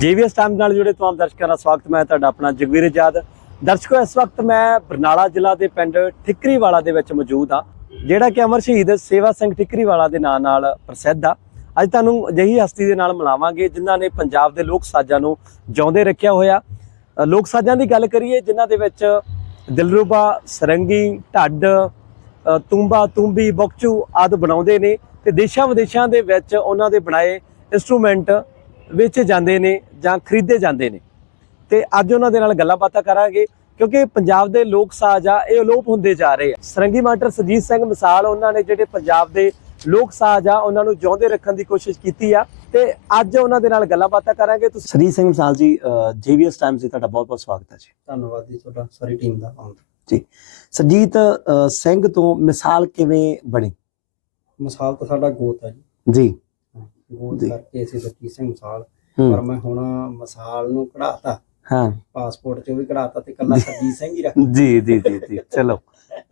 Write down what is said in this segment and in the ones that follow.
ਜੀਵੀਐਸ time ਨਾਲ ਜੁੜੇ ਤਮਾਮ ਦਰਸ਼ਕਾਂ ਦਾ ਸਵਾਗਤ, ਮੈਂ ਤੁਹਾਡਾ ਆਪਣਾ ਜਗਵੀਰ ਆਜ਼ਾਦ। ਦਰਸ਼ਕੋ, ਇਸ ਵਕਤ ਮੈਂ ਬਰਨਾਲਾ ਜ਼ਿਲ੍ਹਾ ਦੇ ਪਿੰਡ ਠਿਕਰੀਵਾਲਾ ਦੇ ਵਿੱਚ ਮੌਜੂਦ ਆ ਜਿਹੜਾ ਕਿ ਅਮਰ ਸ਼ਹੀਦ ਸੇਵਾ ਸਿੰਘ ਠਿਕਰੀਵਾਲਾ ਦੇ ਨਾਂ ਨਾਲ ਪ੍ਰਸਿੱਧ ਆ। ਅੱਜ ਤੁਹਾਨੂੰ ਅਜਿਹੀ ਹਸਤੀ ਦੇ ਨਾਲ ਮਿਲਾਵਾਂਗੇ, ਜਿਨ੍ਹਾਂ ਨੇ ਪੰਜਾਬ ਦੇ ਲੋਕ ਸਾਜ਼ਾਂ ਨੂੰ ਜਿਉਂਦੇ ਰੱਖਿਆ ਹੋਇਆ। ਲੋਕ ਸਾਜ਼ਾਂ ਦੀ ਗੱਲ ਕਰੀਏ, ਜਿਨ੍ਹਾਂ ਦੇ ਵਿੱਚ ਦਿਲਰੂਬਾ, ਸਰੰਗੀ, ਢੱਡ ਤੂੰਬਾ, ਤੂੰਬੀ, ਬਕਚੂ ਆਦਿ ਬਣਾਉਂਦੇ ਨੇ ਤੇ ਦੇਸ਼ਾਂ ਵਿਦੇਸ਼ਾਂ ਦੇ ਵਿੱਚ ਉਹਨਾਂ ਦੇ ਬਣਾਏ ਇਨਸਟਰੂਮੈਂਟ ਵੇਚੇ ਜਾਂਦੇ ਨੇ ਜਾਂ ਖਰੀਦੇ ਜਾਂਦੇ ਨੇ। ਤੇ ਅੱਜ ਉਹਨਾਂ ਦੇ ਨਾਲ ਗੱਲਾਂ ਬਾਤਾਂ ਕਰਾਂਗੇ ਕਿਉਂਕਿ ਪੰਜਾਬ ਦੇ ਲੋਕ ਸਾਜ਼ ਆ ਇਹ ਅਲੋਪ ਹੁੰਦੇ ਜਾ ਰਹੇ ਆ। ਸਰੰਗੀ ਮਾਸਟਰ ਸੁਜੀਤ ਸਿੰਘ ਮਿਸਾਲ ਉਹਨਾਂ ਨੇ ਜਿਹੜੇ ਪੰਜਾਬ ਦੇ ਲੋਕ ਸਾਜ਼ ਆ ਉਹਨਾਂ ਨੂੰ ਜਿਉਂਦੇ ਰੱਖਣ ਦੀ ਕੋਸ਼ਿਸ਼ ਕੀਤੀ ਆ। ਤੇ ਅੱਜ ਉਹਨਾਂ ਦੇ ਨਾਲ ਗੱਲਾਂ ਬਾਤਾਂ ਕਰਾਂਗੇ। ਤੁਸੀਂ ਸੁਜੀਤ ਸਿੰਘ ਮਿਸਾਲ ਜੀ ਜੀਵੀਐਸ ਟਾਈਮਸ ਦੀ ਤੁਹਾਡਾ ਬਹੁਤ ਬਹੁਤ ਸਵਾਗਤ ਹੈ ਜੀ। ਧੰਨਵਾਦ ਜੀ ਤੁਹਾਡਾ ਸਾਰੀ ਟੀਮ ਦਾ ਆਉਣ ਸੁਜੀਤ ਸਿੰਘ ਤੋਂ ਮਿਸਾਲ ਕਿਵੇਂ ਬਣੀ? ਮਿਸਾਲ ਤਾਂ ਸਾਡਾ ਗੋਤ ਹੈ ਜੀ। ਜੀ। ਜੀ। ਕਰਕੇ ਅਸੀਂ ਸੱਚੀ ਸਿੰਘ ਮਿਸਾਲ ਹੂੰ, ਪਰ ਮੈਂ ਹੁਣ ਮਿਸਾਲ ਨੂੰ ਕਢਾਤਾ। ਹਾਂ। ਪਾਸਪੋਰਟ 'ਚ ਵੀ ਕਢਾਤਾ ਤੇ ਕੱਲਾ ਸਰਜੀਤ ਸਿੰਘ ਹੀ ਰੱਖ ਜੀ ਜੀ ਜੀ ਜੀ। ਚਲੋ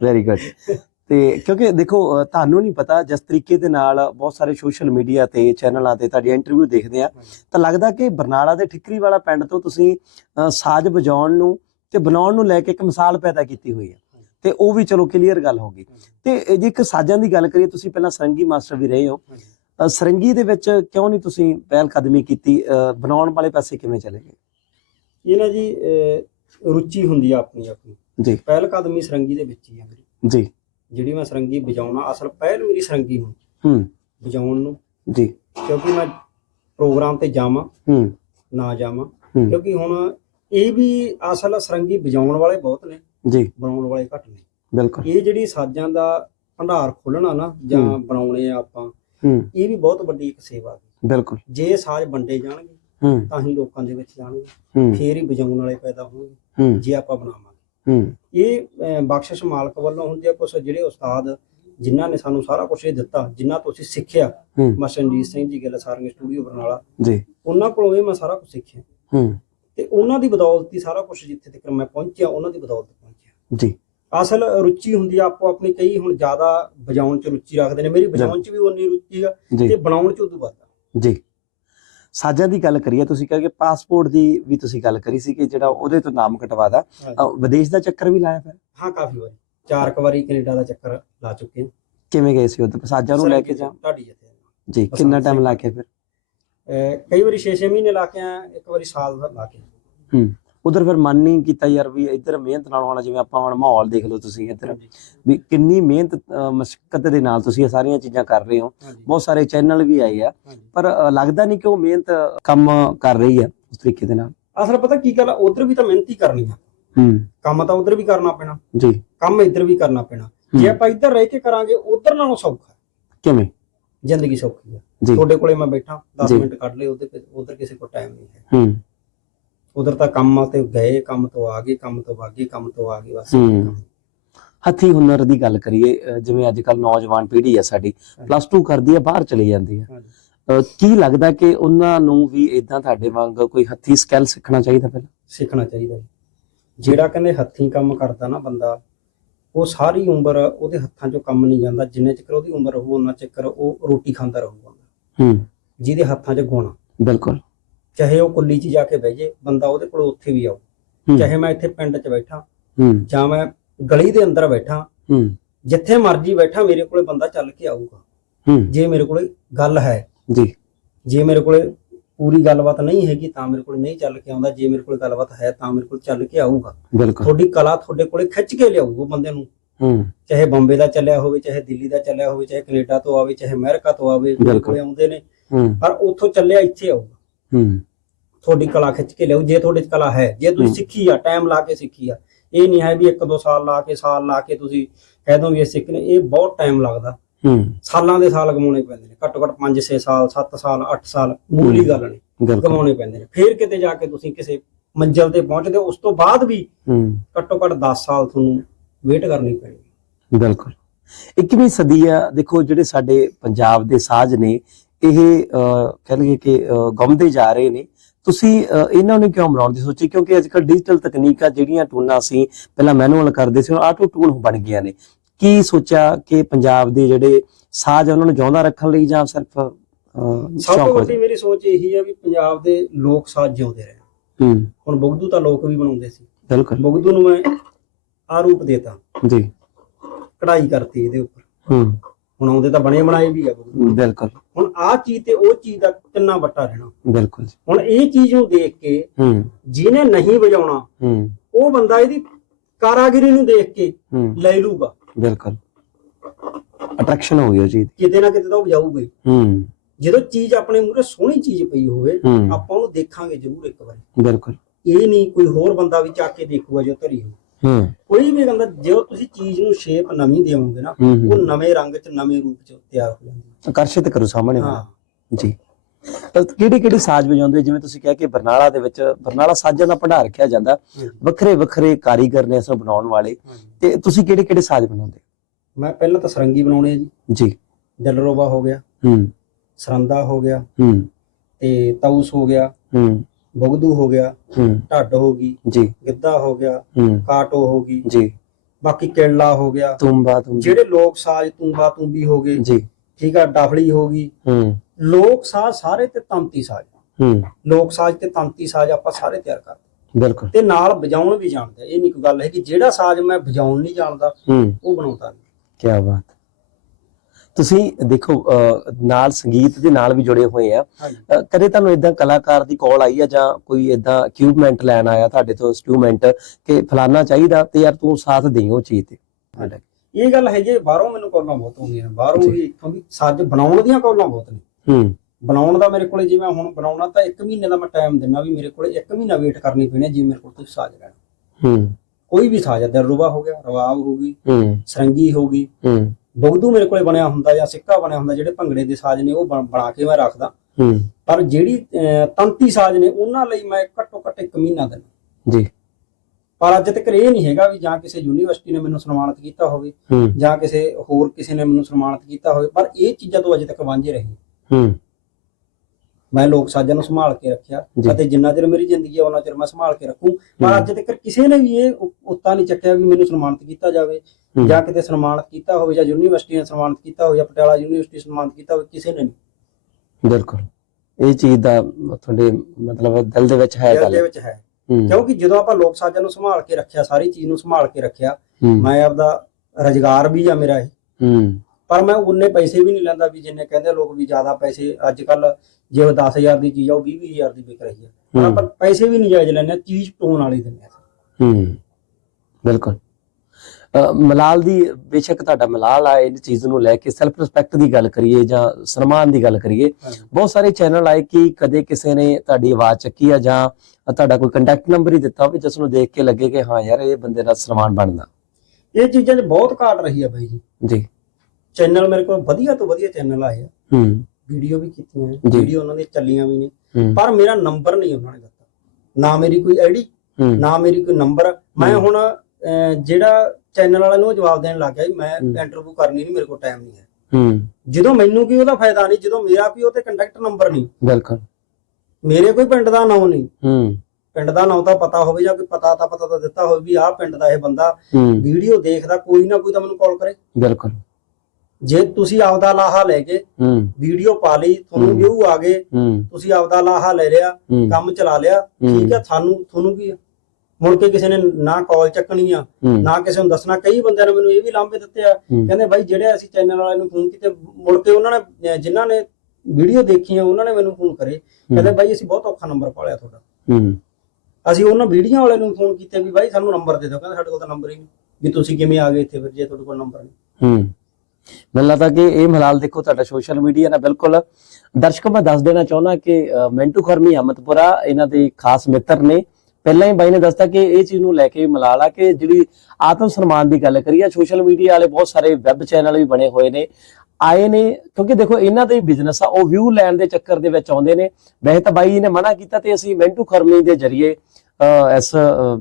ਵੈਰੀ ਗੁੱਡ ਤੇ ਕਿਉਂਕਿ ਦੇਖੋ ਤੁਹਾਨੂੰ ਨਹੀਂ ਪਤਾ ਜਿਸ ਤਰੀਕੇ ਦੇ ਨਾਲ ਬਹੁਤ ਸਾਰੇ ਸੋਸ਼ਲ ਮੀਡੀਆ ਤੇ ਚੈਨਲਾਂ ਤੇ ਤੁਹਾਡੀ ਇੰਟਰਵਿਊ ਦੇਖਦੇ ਆ ਤਾਂ ਲੱਗਦਾ ਕਿ ਬਰਨਾਲਾ ਦੇ ਠਿਕਰੀ ਵਾਲਾ ਪਿੰਡ ਤੋਂ ਤੁਸੀਂ ਸਾਜ਼ ਵਜਾਉਣ ਨੂੰ ਤੇ ਬਣਾਉਣ ਨੂੰ ਲੈ ਕੇ ਇੱਕ ਮਿਸਾਲ ਪੈਦਾ ਕੀਤੀ ਹੋਈ ਹੈ। ਤੇ ਉਹ ਵੀ ਚਲੋ ਕਲੀਅਰ ਗੱਲ ਹੋ ਗਈ। ਤੇ ਜੇ ਇੱਕ ਸਾਜ਼ਾਂ ਦੀ ਗੱਲ ਕਰੀਏ ਤੁਸੀਂ ਪਹਿਲਾਂ ਸਰੰਗੀ ਮਾਸਟਰ ਵੀ ਰਹੇ ਹੋ। ਸਰੰਗੀ ਦੇ ਵਿੱਚ ਕਿਉਂ ਨਹੀਂ ਤੁਸੀਂ ਪਹਿਲ ਕਦਮੀ ਕੀਤੀ? ਬਣਾਉਣ ਵਾਲੇ ਪਾਸੇ ਕਿਵੇਂ ਚਲੇ ਗਏ? ਇਹ ਨਾ ਜੀ ਰੁਚੀ ਹੁੰਦੀ ਆ ਆਪਣੀ ਆਪਣੀ। ਜੀ। ਪਹਿਲ ਕਦਮੀ ਸਰੰਗੀ ਦੇ ਵਿੱਚ ਹੀ ਆ ਮੇਰੀ। ਜੀ। ਜਿਹੜੀ ਮੈਂ ਸਰੰਗੀ ਵਜਾਉਣਾ ਅਸਲ ਪਹਿਲ ਮੇਰੀ ਸਰੰਗੀ ਨੂੰ ਹੂੰ। ਵਜਾਉਣ ਨੂੰ। ਜੀ। ਕਿਉਂਕਿ ਮੈਂ ਪ੍ਰੋਗਰਾਮ ਤੇ ਜਾਵਾਂ ਹੂੰ। ਨਾ ਜਾਵਾਂ। ਕਿਉਂਕਿ ਹੁਣ ਇਹ ਵੀ ਅਸਲ ਸਰੰਗੀ ਵਜਾਉਣ ਵਾਲੇ ਬਹੁਤ ਨੇ। ਜੀ। ਬਣਾਉਣ ਵਾਲੇ ਘੱਟ ਨੇ। ਬਿਲਕੁਲ। ਇਹ ਜਿਹੜੀ ਸਾਜ਼ਾਂ ਦਾ ਭੰਡਾਰ ਖੋਲਣਾ ਨਾ ਜਾਂ। ਬਣਾਉਣੇ ਆ ਆਪਾਂ ਹੂੰ। ਇਹ ਵੀ ਬਹੁਤ ਵੱਡੀ ਇੱਕ ਸੇਵਾ ਹੈ ਬਿਲਕੁਲ। ਜੇ ਸਾਜ਼ ਵੰਡੇ ਜਾਣਗੇ ਹੂੰ। ਤਾਂ ਹੀ ਲੋਕਾਂ ਦੇ ਵਿੱਚ ਜਾਣਗੇ। ਹੂੰ। ਫੇਰ ਹੀ ਵਜਾਉਣ ਵਾਲੇ ਪੈਦਾ ਹੋਣਗੇ ਹੂੰ। ਜੇ ਆਪਾਂ ਬਣਾਵਾਂਗੇ। ਹੂੰ। ਇਹ ਅਹ, ਬਖਸ਼ਿਸ਼ ਮਾਲਕ ਵੱਲੋਂ ਹੁੰਦੀ ਆ ਕੁਛ ਜਿਹੜੇ ਉਸਤਾਦ ਜਿਨ੍ਹਾਂ ਨੇ ਸਾਨੂੰ ਸਾਰਾ ਕੁਝ ਇਹ ਦਿੱਤਾ ਜਿਨ੍ਹਾਂ ਤੋਂ ਅਸੀਂ ਸਿੱਖਿਆ। ਹੂੰ। Master Ranjit Singh ji Gill Sarang studio Barnala. ਜੀ। ਉਹਨਾਂ ਕੋਲੋਂ ਇਹ ਮੈਂ ਸਾਰਾ ਕੁਝ ਸਿੱਖਿਆ। ਹੂੰ। ਤੇ ਉਹਨਾਂ ਦੀ ਬਦੌਲਤ ਹੀ ਸਾਰਾ ਕੁਝ ਜਿੱਥੇ ਤੱਕ ਮੈਂ ਪਹੁੰਚਿਆ ਉਹਨਾਂ ਦੀ ਬਦੌਲਤ ਪਹੁੰਚਿਆ। ਜੀ। ਅਸਲ ਰੁਚੀ ਹੁੰਦੀ ਆ ਆਪੋ ਆਪਣੀ ਕਈ ਹੁਣ ਜ਼ਿਆਦਾ ਵਜਾਉਣ 'ਚ ਰੁਚੀ ਰੱਖਦੇ ਨੇ ਮੇਰੀ ਵਜਾਉਣ 'ਚ ਵੀ ਉਨੀ ਰੁਚੀ ਆ ਤੇ ਬਣਾਉਣ 'ਚ ਉਦੋਂ ਵੱਧ ਆ। ਜੀ। ਸਾਜ਼ਾਂ ਦੀ ਗੱਲ ਕਰੀਏ ਤੁਸੀਂ ਕਿਹਾ ਕਿ ਪਾਸਪੋਰਟ ਦੀ ਵੀ ਤੁਸੀਂ ਗੱਲ ਕਰੀ ਸੀ ਕਿ ਜਿਹੜਾ ਉਹਦੇ ਤੋਂ ਨਾਮ ਕਟਵਾਦਾ ਵਿਦੇਸ਼ ਦਾ ਚੱਕਰ ਵੀ ਲਾਇਆ ਫਿਰ? ਹਾਂ ਕਾਫੀ ਵਾਰੀ। ਚਾਰ ਕੁ ਵਾਰੀ ਕੈਨੇਡਾ ਦਾ ਚੱਕਰ ਲਾ ਚੁੱਕੇ ਕਿਵੇਂ ਗਏ ਸੀ ਉੱਧਰ ਸਾਜ਼ਾਂ ਨੂੰ ਲੈ ਕੇ ਜਾ? ਢਾਡੀ ਜਿੱਥੇ ਜੀ ਕਿੰਨਾ ਟਾਈਮ ਲਾ ਕੇ ਫਿਰ? ਕਈ ਵਾਰੀ 6-6 ਮਹੀਨੇ ਲਾ ਕੇ ਆਇਆ ਇੱਕ ਵਾਰੀ ਸਾਲ ਦਾ ਲਾ ਕੇ ਹੂੰ। ਉਧਰ ਫਿਰ ਮਨ ਨਹੀਂ ਕੀਤਾ ਯਾਰ ਵੀ ਇੱਧਰ ਮਿਹਨਤ ਨਾਲ ਹੋਣਾ ਜਿਵੇਂ ਆਪਾਂ ਹੁਣ ਮਾਹੌਲ ਦੇਖ ਲਓ ਤੁਸੀਂ ਇੱਧਰ ਵੀ ਕਿੰਨੀ ਮਿਹਨਤ ਅ, ਮਸ਼ੱਕਤ ਦੇ ਨਾਲ ਤੁਸੀਂ ਇਹ ਸਾਰੀਆਂ ਚੀਜ਼ਾਂ ਕਰ ਰਹੇ ਹੋ। ਬਹੁਤ ਸਾਰੇ ਚੈਨਲ ਵੀ ਆਏ ਆ। ਪਰ ਲੱਗਦਾ ਨਹੀਂ ਕਿ ਉਹ ਮਿਹਨਤ ਕੰਮ ਕਰ ਰਹੀ ਆ ਉਸ ਤਰੀਕੇ ਦੇ ਨਾਲ। ਅਸਲ ਪਤਾ ਕੀ ਗੱਲ ਆ ਉਧਰ ਵੀ ਤਾਂ ਮਿਹਨਤ ਹੀ ਕਰਨੀ ਆ। ਹੂੰ। ਕੰਮ ਤਾਂ ਉਧਰ ਵੀ ਕਰਨਾ ਪੈਣਾ। ਜੀ। ਕੰਮ ਇੱਧਰ ਵੀ ਕਰਨਾ ਪੈਣਾ। ਜੇ ਆਪਾਂ ਇੱਧਰ ਰਹਿ ਕੇ ਕਰਾਂਗੇ ਉਧਰ ਨਾਲੋਂ ਸੌਖਾ। ਕਿਵੇਂ? ਜ਼ਿੰਦਗੀ ਸੌਖੀ ਆ। ਤੁਹਾਡੇ ਕੋਲੇ ਮੈਂ ਬੈਠਾ 10 ਜੀ। ਮਿੰਟ ਕੱਢ ਲਏ ਉਧਰ ਕਿਸੇ ਕੋਲ ਟਾਈਮ ਨਹੀਂ ਹੈ। ਹੂੰ। ਉਧਰ ਤਾਂ ਕੰਮ ਤੇ ਗਏ ਕੰਮ ਤੋਂ ਆ ਗਏ ਕੰਮ ਤੋਂ ਗਏ ਕੰਮ ਤੋਂ ਆ ਗਏ ਬਸ ਹੂੰ। ਹੱਥੀ ਹੁਨਰ ਦੀ ਗੱਲ ਕਰੀਏ ਜਿਵੇਂ ਅੱਜ ਕੱਲ ਨੌਜਵਾਨ ਪੀੜ੍ਹੀ ਆ ਸਾਡੀ ਪਲੱਸ 2 ਕਰਦੀ ਆ ਬਾਹਰ ਚਲੀ ਜਾਂਦੀ ਆ ਹਾਂਜੀ। ਕੀ ਲੱਗਦਾ ਕਿ ਉਹਨਾਂ ਨੂੰ ਵੀ ਇਦਾਂ ਤੁਹਾਡੇ ਵਾਂਗ ਕੋਈ ਹੱਥੀ ਸਕਿੱਲ ਸਿੱਖਣਾ ਚਾਹੀਦਾ ਪਹਿਲਾਂ ਸਿੱਖਣਾ ਚਾਹੀਦਾ। ਜਿਹੜਾ ਕਹਿੰਦੇ ਹੱਥੀਂ ਕੰਮ ਕਰਦਾ ਨਾ ਬੰਦਾ ਉਹ ਸਾਰੀ ਉਮਰ ਉਹਦੇ ਹੱਥਾਂ 'ਚੋਂ ਕੰਮ ਨਹੀਂ ਜਾਂਦਾ ਜਿੰਨੇ ਚਿਰ ਉਹਦੀ ਉਮਰ ਰਹੂ ਉਹਨਾਂ ਚਿਰ ਉਹ ਰੋਟੀ ਖਾਂਦਾ ਰਹੂਗਾ ਹੂੰ ਜਿਹਦੇ ਹੱਥਾਂ 'ਚ ਗੁਣ ਆ। ਬਿਲਕੁਲ ਚਾਹੇ ਉਹ ਕੁੱਲੀ 'ਚ ਜਾ ਕੇ ਬਹਿ ਜੇ ਬੰਦਾ ਉਹਦੇ ਕੋਲ ਉੱਥੇ ਵੀ ਆਉ ਚਾਹੇ ਮੈਂ ਇੱਥੇ ਪਿੰਡ 'ਚ ਬੈਠਾ ਜਾਂ ਮੈਂ ਗਲੀ ਦੇ ਅੰਦਰ ਬੈਠਾ ਜਿੱਥੇ ਮਰਜ਼ੀ ਬੈਠਾ ਮੇਰੇ ਕੋਲੇ ਬੰਦਾ ਚੱਲ ਕੇ ਆਊਗਾ। ਜੇ ਮੇਰੇ ਕੋਲੇ ਗੱਲ ਹੈ। ਜੀ। ਜੇ ਮੇਰੇ ਕੋਲੇ ਪੂਰੀ ਗੱਲਬਾਤ ਨਹੀਂ ਹੈਗੀ ਤਾਂ ਮੇਰੇ ਕੋਲੇ ਨਹੀਂ ਚੱਲ ਕੇ ਆਉਂਦਾ। ਜੇ ਮੇਰੇ ਕੋਲੇ ਗੱਲਬਾਤ ਹੈ ਤਾਂ ਮੇਰੇ ਕੋਲ ਚੱਲ ਕੇ ਆਊਗਾ। ਤੁਹਾਡੀ ਕਲਾ ਤੁਹਾਡੇ ਕੋਲੇ ਖਿੱਚ ਕੇ ਲਿਆਊ ਉਹ ਬੰਦੇ ਨੂੰ। ਹੂੰ। ਚਾਹੇ ਬੰਬੇ ਦਾ ਚੱਲਿਆ ਹੋਵੇ ਚਾਹੇ ਦਿੱਲੀ ਦਾ ਚੱਲਿਆ ਹੋਵੇ ਚਾਹੇ ਕੈਨੇਡਾ ਤੋਂ ਆਵੇ ਚਾਹੇ ਅਮਰੀਕਾ ਤੋਂ ਆਵੇ। ਕੋਲੇ ਆਉਂਦੇ ਨੇ। ਪਰ ਉੱਥੋਂ ਚੱਲਿਆ ਇੱਥੇ ਆਊਗਾ। ਹੂੰ। ਤੁਹਾਡੀ ਕਲਾ ਖਿੱਚ ਕੇ ਲਿਆਊ ਜੇ ਤੁਹਾਡੇ 'ਚ ਕਲਾ ਹੈ ਜੇ ਤੁਸੀਂ। ਸਿੱਖੀ ਆ ਟਾਈਮ ਲਾ ਕੇ ਸਿੱਖੀ ਆ। ਇਹ ਨਹੀਂ ਹੈ ਵੀ ਇੱਕ ਦੋ ਸਾਲ ਲਾ ਕੇ ਸਾਲ ਲਾ ਕੇ ਤੁਸੀਂ ਕਹਿ ਦੋ ਵੀ ਇਹ ਸਿੱਖਣੇ ਇਹ ਬਹੁਤ ਟਾਈਮ ਲੱਗਦਾ। ਹੂੰ। ਸਾਲਾਂ ਦੇ ਸਾਲ ਗਮਾਉਣੇ ਪੈਂਦੇ ਨੇ ਘੱਟੋ ਘੱਟ 5 6 ਸਾਲ 7 ਸਾਲ 8 ਸਾਲ ਮੂਲੀ ਗੱਲ ਨਹੀਂ ਗਮਾਉਣੇ ਪੈਂਦੇ ਨੇ। ਫਿਰ ਕਿਤੇ ਜਾ ਕੇ ਤੁਸੀਂ ਕਿਸੇ ਮੰਜ਼ਲ ਤੇ ਪਹੁੰਚਦੇ ਹੋ, ਉਸ ਤੋਂ ਬਾਅਦ ਵੀ ਹੂੰ। ਘੱਟੋ ਘੱਟ 10 ਸਾਲ ਤੁਹਾਨੂੰ ਵੇਟ ਕਰਨੀ ਪੈਣੀ। ਬਿਲਕੁਲ। 21ਵੀਂ ਸਦੀ ਆ ਦੇਖੋ ਜਿਹੜੇ ਸਾਡੇ ਪੰਜਾਬ ਦੇ ਸਾਜ਼ ਨੇ ਇਹ ਅਹ, ਕਹਿ ਲਈਏ ਕਿ ਗੁੰਮਦੇ ਜਾ ਰਹੇ ਨੇ। ਤੁਸੀਂ ਇਹਨਾਂ ਨੂੰ ਕਿਉਂ ਬਣਾਉਣ ਦੀ ਸੋਚੀ? ਕਿਉਂਕਿ ਅੱਜ ਕੱਲ ਡਿਜੀਟਲ ਤਕਨੀਕਾਂ ਜਿਹੜੀਆਂ ਟੂਨਾਂ ਸੀ ਪਹਿਲਾਂ ਮੈਨੂਅਲ ਕਰਦੇ ਸੀ ਹੁਣ ਆਟੋ ਟੂਨ ਬਣ ਗਈਆਂ ਨੇ। ਕੀ ਸੋਚਿਆ ਕਿ ਪੰਜਾਬ ਦੇ ਜਿਹੜੇ ਸਾਜ਼ ਆ ਉਹਨਾਂ ਨੂੰ ਜਿਉਂਦਾ ਰੱਖਣ ਲਈ ਜਾਂ ਸਿਰਫ ਸਭ ਤੋਂ ਵੱਡੀ ਮੇਰੀ ਸੋਚ ਇਹੀ ਹੈ ਵੀ ਪੰਜਾਬ ਦੇ ਲੋਕ ਸਾਜ਼ ਜਿਉਂਦੇ ਰਹਿਣ। ਹੂੰ। ਹੁਣ ਬੁਗਦੂ ਤਾਂ ਲੋਕ ਵੀ ਬਣਾਉਂਦੇ ਸੀ। ਬਿਲਕੁਲ। ਬੁਗਦੂ ਨੂੰ ਮੈਂ ਆਰੂਪ ਦੇਤਾ। ਜੀ। ਕਢਾਈ ਕਰਤੀ ਇਹਦੇ ਉੱਪਰ। ਹੂੰ। ਹੁਣ ਆਉਂਦੇ ਤਾਂ ਬਣੇ ਬਣਾਏ ਵੀ ਆ ਬਿਲਕੁਲ। ਹੁਣ ਆਹ ਚੀਜ਼ ਤੇ ਉਹ ਚੀਜ਼ ਦਾ ਕਿੰਨਾ ਵੱਟਾ ਰਹਿਣਾ। ਬਿਲਕੁਲ। ਹੁਣ ਇਹ ਚੀਜ਼ ਨੂੰ ਦੇਖ ਕੇ ਹੂੰ। ਜਿਹਨੇ ਨਹੀਂ ਵਜਾਉਣਾ ਹੂੰ। ਉਹ ਬੰਦਾ ਇਹਦੀ ਕਾਰਾਗਰੀ ਨੂੰ ਦੇਖ ਕੇ ਲੈ ਲੂਗਾ। ਬਿਲਕੁਲ। ਅਟਰੈਕਸ਼ਨ ਹੋ ਗਈ ਉਹ ਚੀਜ਼ ਕਿਤੇ ਨਾ ਕਿਤੇ ਤਾਂ ਉਹ ਵਜਾਊਗਾ। ਹੀ। ਜਦੋਂ ਚੀਜ਼ ਆਪਣੇ ਮੂਹਰੇ ਸੋਹਣੀ ਚੀਜ਼ ਪਈ ਹੋਵੇ ਆਪਾਂ ਉਹਨੂੰ ਦੇਖਾਂਗੇ ਜ਼ਰੂਰ ਇੱਕ ਵਾਰੀ। ਬਿਲਕੁਲ। ਇਹ ਨਹੀਂ ਕੋਈ ਹੋਰ ਬੰਦਾ ਵੀ ਚੱਕ ਕੇ ਦੇਖੂਗਾ ਜੋ ਧਰੀ ਹੋ ਹੂੰ। ਕੋਈ ਵੀ ਬੰਦਾ ਜੋ ਤੁਸੀਂ ਚੀਜ਼ ਨੂੰ ਸ਼ੇਪ ਨਵੀਂ ਦੇਵੋਗੇ ਨਾ ਹੂੰ ਉਹ ਹੂੰ ਨਵੇਂ ਰੰਗ 'ਚ ਨਵੇਂ ਰੂਪ 'ਚ ਤਿਆਰ ਹੋ ਜਾਂਦੀ ਹੈ। ਆਕਰਸ਼ਿਤ ਕਰੋ ਸਾਹਮਣੇ। ਹਾਂ। ਜੀ। ਕਿਹੜੀ ਕਿਹੜੀ ਸਾਜ਼ ਵਜਾਉਂਦੇ ਹੋ? ਜਿਵੇਂ ਤੁਸੀਂ ਕਿਹਾ ਕਿ ਬਰਨਾਲਾ ਦੇ ਵਿੱਚ ਬਰਨਾਲਾ ਸਾਜ਼ਾਂ ਦਾ ਭੰਡਾਰ ਰੱਖਿਆ ਜਾਂਦਾ। ਵੱਖਰੇ ਵੱਖਰੇ ਕਾਰੀਗਰ ਨੇ ਇਸ ਨੂੰ ਬਣਾਉਣ ਵਾਲੇ। ਤੇ ਤੁਸੀਂ ਕਿਹੜੇ ਕਿਹੜੇ ਸਾਜ਼ ਬਣਾਉਂਦੇ? ਮੈਂ ਪਹਿਲਾਂ ਤਾਂ ਸਰੰਗੀ ਬਣਾਉਣੇ ਆ ਜੀ। ਜੀ। ਜਲਰੋਬਾ ਹੋ ਗਿਆ। ਹੂੰ। ਸਰੰਦਾ ਹੋ ਗਿਆ। ਹੂੰ। ਤੇ ਤਾਊਸ ਹੋ ਗਿਆ। ਹੂੰ। ਬਗਦੂ ਹੋ ਗਿਆ ਹੂੰ। ਢੱਡ ਹੋ ਗਈ ਜੀ। ਗਿੱਧਾ ਹੋ ਗਿਆ ਹੂੰ। ਕਾਟੋ ਹੋ ਗਈ। ਜੀ। ਬਾਕੀ ਕੇਲਾ ਹੋ ਗਿਆ। ਤੁੰਬਾ ਤੁੰਬੀ। ਜਿਹੜੇ ਲੋਕ ਸਾਜ਼ ਤੂੰਬਾ ਤੂੰਬੀ ਹੋ ਗਏ। ਜੀ। ਠੀਕ ਆ ਡਾਫਲੀ ਹੋ ਗਈ। ਹੂੰ। ਲੋਕ ਸਾਜ਼ ਸਾਰੇ ਤੇ ਤੰਤੀ ਸਾਜ਼। ਹੂੰ। ਲੋਕ ਸਾਜ਼ ਤੇ ਤੰਤੀ ਸਾਜ਼ ਆਪਾਂ ਸਾਰੇ ਤਿਆਰ ਕਰਦੇ। ਬਿਲਕੁਲ। ਤੇ ਨਾਲ ਵਜਾਉਣ ਵੀ ਜਾਣਦੇ। ਇਹ ਨਹੀਂ ਕੋਈ ਗੱਲ ਹੈ ਕਿ ਜਿਹੜਾ ਸਾਜ਼ ਮੈਂ ਵਜਾਉਣ ਨਹੀਂ ਜਾਣਦਾ ਉਹ ਬਣਾਉਂਦਾ ਨਹੀਂ। ਕੀ ਬਾਤ। ਤੁਸੀਂ ਦੇਖੋ ਨਾਲ ਸੰਗੀਤ ਦੇ ਨਾਲ ਵੀ ਜੁੜੇ ਹੋਏ ਆ। ਕਦੇ ਤੁਹਾਨੂੰ ਇਦਾਂ ਕਲਾਕਾਰ ਦੀ ਕਾਲ ਆਈ ਆ ਜਾਂ ਕੋਈ ਇਦਾਂ ਇਕਵਿਪਮੈਂਟ ਲੈਣ ਆਇਆ ਤੁਹਾਡੇ ਤੋਂ ਇੰਸਟਰੂਮੈਂਟ ਕਿ ਫਲਾਨਾ ਚਾਹੀਦਾ ਤੇ ਯਾਰ ਤੂੰ ਸਾਥ ਦੇਈਂ ਉਹ ਚੀਜ਼ ਤੇ? ਇਹ ਗੱਲ ਹੈ, ਬਾਹਰੋਂ ਮੈਨੂੰ ਕਾਲਾਂ ਬਹੁਤ ਆਉਂਦੀਆਂ ਨੇ। ਬਾਹਰੋਂ ਜੀ। ਵੀ ਇੱਥੋਂ ਵੀ ਸਾਜ਼ ਬਣਾਉਣ ਦੀਆਂ ਕਾਲਾਂ ਬਹੁਤ ਨੇ। ਹੂੰ। ਬਣਾਉਣ ਦਾ ਮੇਰੇ ਕੋਲੇ ਜਿਵੇਂ ਹੁਣ ਬਣਾਉਣਾ ਤਾਂ 1 ਮਹੀਨੇ ਦਾ ਮੈਂ ਟਾਈਮ ਦਿੰਨਾ ਵੀ ਮੇਰੇ ਕੋਲੇ 1 ਮਹੀਨਾ ਵੇਟ ਕਰਨੀ ਪੈਣੀ ਜੇ ਮੇਰੇ ਕੋਲ ਤੁਸੀਂ ਸਾਜ਼ ਲੈਣਾ। ਹੂੰ। ਕੋਈ ਵੀ ਸਾਜ਼ ਹੈ ਦਰਰੂਬਾ ਹੋ ਗਿਆ ਰਵਾਬ ਹੋ ਗਈ ਹੂੰ। ਸਰੰਗੀ ਹੋ ਗਈ। ਹੂੰ। ਬਗਦੂ ਮੇਰੇ ਕੋਲੇ ਬਣਿਆ ਹੁੰਦਾ ਜਾਂ ਸਿੱਕਾ ਬਣਿਆ ਹੁੰਦਾ ਜਿਹੜੇ ਭੰਗੜੇ ਦੇ ਸਾਜ਼ ਨੇ ਉਹ ਬਣ- ਕੇ ਮੈਂ ਰੱਖਦਾ। ਹੂੰ। ਪਰ ਜਿਹੜੀ ਤੰਤੀ ਸਾਜ਼ ਨੇ ਉਹਨਾਂ ਲਈ ਮੈਂ ਘੱਟੋ ਘੱਟ 1 ਮਹੀਨਾ ਦਿੰਦਾ ਜੀ। ਪਰ ਅੱਜ ਤੱਕ ਇਹ ਨਹੀਂ ਹੈਗਾ ਵੀ ਜਾਂ ਕਿਸੇ ਯੂਨੀਵਰਸਿਟੀ ਨੇ ਮੈਨੂੰ ਸਨਮਾਨਿਤ ਕੀਤਾ ਹੋਵੇ ਜਾਂ ਕਿਸੇ ਹੋਰ ਕਿਸੇ ਨੇ ਮੈਨੂੰ ਸਨਮਾਨਿਤ ਕੀਤਾ ਹੋਵੇ ਪਰ ਇਹ ਚੀਜ਼ਾਂ ਤੋਂ ਅਜੇ ਤੱਕ ਵਾਂਝੇ ਰਹੇ। ਹੂੰ। ਮੈਂ ਲੋਕ ਸਾਜ਼ਾਂ ਨੂੰ ਸੰਭਾਲ ਕੇ ਰੱਖਿਆ। ਅਤੇ ਜਿੰਨਾ ਚਿਰ ਮੇਰੀ ਜ਼ਿੰਦਗੀ ਹੈ ਉਹਨਾਂ ਚਿਰ ਮੈਂ ਸੰਭਾਲ ਕੇ ਰੱਖੂ। ਪਰ। ਅੱਜ ਤੱਕ ਕਿਸੇ ਨੇ ਵੀ ਇਹ ਉੱਤਾ ਨਹੀਂ ਚੱਕਿਆ ਵੀ ਮੈਨੂੰ ਸਨਮਾਨਿਤ ਕੀਤਾ ਜਾਵੇ। ਜਾਂ ਕਿਤੇ ਸਨਮਾਨਿਤ ਕੀਤਾ ਹੋਵੇ ਜਾਂ ਯੂਨੀਵਰਸਿਟੀ ਨੇ ਸਨਮਾਨਿਤ ਕੀਤਾ ਹੋਵੇ ਜਾਂ ਪਟਿਆਲਾ ਯੂਨੀਵਰਸਿਟੀ ਸਨਮਾਨਿਤ ਕੀਤਾ ਹੋਵੇ ਕਿਸੇ ਨੇ ਨਹੀਂ। ਬਿਲਕੁਲ। ਇਹ ਚੀਜ਼ ਦਾ ਤੁਹਾਡੇ ਮਤਲਬ ਦਿਲ ਦੇ ਵਿੱਚ ਹੈ ਦਿਲ ਗੱਲ। ਦੇ ਵਿੱਚ ਹੈ। ਕਿਉਂਕਿ ਜਦੋਂ ਆਪਾਂ ਲੋਕ ਸਾਜ਼ਾਂ ਨੂੰ ਸੰਭਾਲ ਕੇ ਰੱਖਿਆ ਸਾਰੀ ਚੀਜ਼ ਨੂੰ ਸੰਭਾਲ ਕੇ ਰੱਖਿਆ ਮੈਂ ਆਪਦਾ ਰੁਜ਼ਗਾਰ ਵੀ ਆ ਮੇਰਾ ਇਹ। ਪਰ ਮੈਂ ਉਨੇ ਪੈਸੇ ਵੀ ਨਹੀਂ ਲੈਂਦਾ ਵੀ ਜਿੰਨੇ ਕਹਿੰਦੇ ਲੋਕ ਵੀ ਜ਼ਿਆਦਾ ਪੈਸੇ ਅੱਜ ਕੱਲ ਜੇ ਉਹ 10000 ਦੀ ਚੀਜ਼ ਆ ਉਹ 20000 ਦੀ ਵਿਕ ਰਹੀ ਹੂੰ। ਆਪਾਂ ਪੈਸੇ ਵੀ ਨਹੀਂ ਜਾਇਜ਼ ਲੈਂਦੇ ਹਾਂ, ਚੀਜ਼ ਟੋਨ ਵਾਲੀ ਦਿੰਦੇ ਆ। ਹੂੰ ਬਿਲਕੁਲ। ਮਲਾਲ ਦੀ ਬੇਸ਼ੱਕ ਤੁਹਾਡਾ ਮਲਾਲ ਆ ਇਹ ਚੀਜ਼ ਨੂੰ ਲੈ ਕੇ ਸੈਲਫ ਰਿਸਪੈਕਟ ਦੀ ਗੱਲ ਕਰੀਏ ਜਾਂ ਸਨਮਾਨ ਦੀ ਗੱਲ ਕਰੀਏ ਬਹੁਤ ਸਾਰੇ ਚੈਨਲ ਆਏ ਕਿ ਕਦੇ ਕਿਸੇ ਨੇ ਤੁਹਾਡੀ ਆਵਾਜ਼ ਚੱਕੀ ਆ ਜਾਂ ਤੁਹਾਡਾ ਕੋਈ ਕੰਟੈਕਟ ਨੰਬਰ ਹੀ ਦਿੱਤਾ ਹੋਵੇ ਜਿਸ ਨੂੰ ਦੇਖ ਕੇ ਲੱਗੇ ਕਿ ਹਾਂ ਯਾਰ ਇਹ ਬੰਦੇ ਦਾ ਸਨਮਾਨ ਬਣਦਾ। ਇਹ ਚੀਜ਼ਾਂ 'ਚ ਬਹੁਤ ਘਾਟ ਰਹੀ ਆ ਬਾਈ ਜੀ। ਜੀ। ਚੈਨਲ ਮੇਰੇ ਕੋਲ ਵਧੀਆ ਤੋਂ ਵਧੀਆ ਚੈਨਲ ਆਏ ਆ। ਹੂੰ। ਵੀਡੀਓ ਵੀ ਕੀਤੀਆਂ ਜੀ। ਵੀਡੀਓ ਉਹਨਾਂ ਦੀ ਚੱਲੀਆਂ ਵੀ ਨੇ। ਹੂੰ। ਪਰ ਮੇਰਾ ਨੰਬਰ ਨਹੀਂ ਉਹਨਾਂ ਨੇ ਦਿੱਤਾ। ਨਾ ਮੇਰੀ ਕੋਈ ਆਈਡੀ ਹੂੰ। ਨਾ ਮੇਰੀ ਕੋਈ ਨੰਬਰ। ਮੈਂ। ਹੁਣ ਅਹ, ਜਿਹੜਾ ਚੈਨਲ ਵਾਲਿਆਂ ਨੂੰ ਜਵਾਬ ਦੇਣ ਲੱਗ ਗਿਆ ਵੀ ਮੈਂ ਹੂੰ। ਇੰਟਰਵਿਊ ਕਰਨੀ ਨਹੀਂ ਮੇਰੇ ਕੋਲ ਟਾਈਮ ਨਹੀਂ ਹੈ। ਹੂੰ। ਜਦੋਂ ਮੈਨੂੰ ਕੀ ਉਹਦਾ ਫਾਇਦਾ ਨਹੀਂ ਜਦੋਂ ਮੇਰਾ ਕੋਈ ਉਹਤੇ ਕੰਟੈਕਟ ਨੰਬਰ ਨਹੀਂ। ਬਿਲਕੁਲ। ਮੇਰੇ ਕੋਈ ਪਿੰਡ ਦਾ ਨਾਮ ਨਹੀਂ। ਹੂੰ। ਪਿੰਡ ਦਾ ਨਾਮ ਤਾਂ ਪਤਾ ਹੋਵੇ ਜਾਂ ਕੋਈ ਪਤਾ ਤਾਂ ਪਤਾ ਤਾਂ ਦਿੱਤਾ ਹੋਵੇ ਵੀ ਆਹ ਪਿੰਡ ਦਾ ਇਹ ਬੰਦਾ। ਹੂੰ। ਵੀਡੀਓ ਦੇਖਦਾ ਕੋਈ ਨਾ ਕੋਈ ਤਾਂ ਮੈਨੂੰ ਕਾਲ ਕਰੇ। ਬਿਲਕੁਲ। ਜੇ ਤੁਸੀਂ ਆਪਦਾ ਲਾਹਾ ਲੈ ਕੇ ਵੀਡੀਓ ਪਾ ਲਈ ਤੁਹਾਨੂੰ। ਵਿਊ ਆ ਗਏ ਤੁਸੀਂ ਆਪਦਾ ਲਾਹਾ ਲੈ ਲਿਆ ਕੰਮ ਚਲਾ ਲਿਆ ਠੀਕ ਹੈ ਸਾਨੂੰ ਤੁਹਾਨੂੰ ਕੀ ਆ? ਮੁੜ ਕੇ ਕਿਸੇ ਨੇ ਨਾ ਕਾਲ ਚੱਕਣੀ ਆ ਨਾ ਕਿਸੇ ਨੂੰ ਦੱਸਣਾ ਕਈ ਬੰਦਿਆਂ ਨੇ ਮੈਨੂੰ ਇਹ ਵੀ ਲਾਂਭੇ ਦਿੱਤੇ ਆ। ਕਹਿੰਦੇ ਬਾਈ ਜਿਹੜੇ ਅਸੀਂ ਚੈਨਲ ਵਾਲਿਆਂ ਨੂੰ ਫੋਨ ਕੀਤੇ ਮੁੜ ਕੇ ਉਹਨਾਂ ਨੇ ਜਿਨ੍ਹਾਂ ਨੇ ਵੀਡੀਓ ਦੇਖੀਆਂ ਉਹਨਾਂ ਨੇ ਮੈਨੂੰ ਫੋਨ ਕਰੇ ਕਹਿੰਦੇ ਬਾਈ ਅਸੀਂ ਬਹੁਤ ਔਖਾ ਨੰਬਰ ਪਾਲਿਆ ਤੁਹਾਡਾ। ਅਸੀਂ ਉਹਨਾਂ ਵੀਡੀਓ ਵਾਲਿਆਂ ਨੂੰ ਫੋਨ ਕੀਤੇ ਵੀ ਬਾਈ ਸਾਨੂੰ ਨੰਬਰ ਦੇ ਦਿਓ ਕਹਿੰਦੇ ਸਾਡੇ ਕੋਲ ਤਾਂ ਨੰਬਰ ਹੀ ਨਹੀਂ ਵੀ ਤੁਸੀਂ ਕਿਵੇਂ ਆ ਗਏ ਇੱਥੇ ਫਿਰ ਜੇ ਤੁਹਾਡੇ ਕੋਲ ਨੰਬਰ ਨਹੀਂ। ਹੂੰ। ਮੈਨੂੰ ਲੱਗਦਾ ਕਿ ਇਹ ਮਲਾਲ ਦੇਖੋ ਤੁਹਾਡਾ ਸੋਸ਼ਲ ਮੀਡੀਆ ਨਾਲ ਬਿਲਕੁਲ ਦਰਸ਼ਕਾਂ ਮੈਂ ਦੱਸ ਦੇਣਾ ਚਾਹੁੰਦਾ ਕਿ ਮੈਂਟੂ ਖਰਮੀ ਅਹਿਮਦਪੁਰਾ ਇਹਨਾਂ ਦੇ ਖਾਸ ਮਿੱਤਰ ਨੇ। ਪਹਿਲਾਂ ਹੀ ਬਾਈ ਨੇ ਦੱਸਤਾ ਕਿ ਇਹ ਚੀਜ਼ ਨੂੰ ਲੈ ਕੇ ਮਲਾਲ ਆ ਕਿ ਜਿਹੜੀ ਆਤਮ ਸਨਮਾਨ ਦੀ ਗੱਲ ਕਰੀਏ ਸੋਸ਼ਲ ਮੀਡੀਆ ਵਾਲੇ ਬਹੁਤ ਸਾਰੇ ਵੈਬ ਚੈਨਲ ਵੀ ਬਣੇ ਹੋਏ ਨੇ। ਆਏ ਨੇ ਕਿਉਂਕਿ ਦੇਖੋ ਇਹਨਾਂ ਦੇ ਬਿਜ਼ਨਸ ਆ ਉਹ ਵਿਊ ਲੈਣ ਦੇ ਚੱਕਰ ਦੇ ਵਿੱਚ ਆਉਂਦੇ ਨੇ। ਵੈਸੇ ਤਾਂ ਬਾਈ ਨੇ ਮਨਾ ਕੀਤਾ ਤੇ ਅਸੀਂ ਮੈਂਟੂ ਖਰਮੀ ਦੇ ਜਰੀਏ ਅ, ਇਸ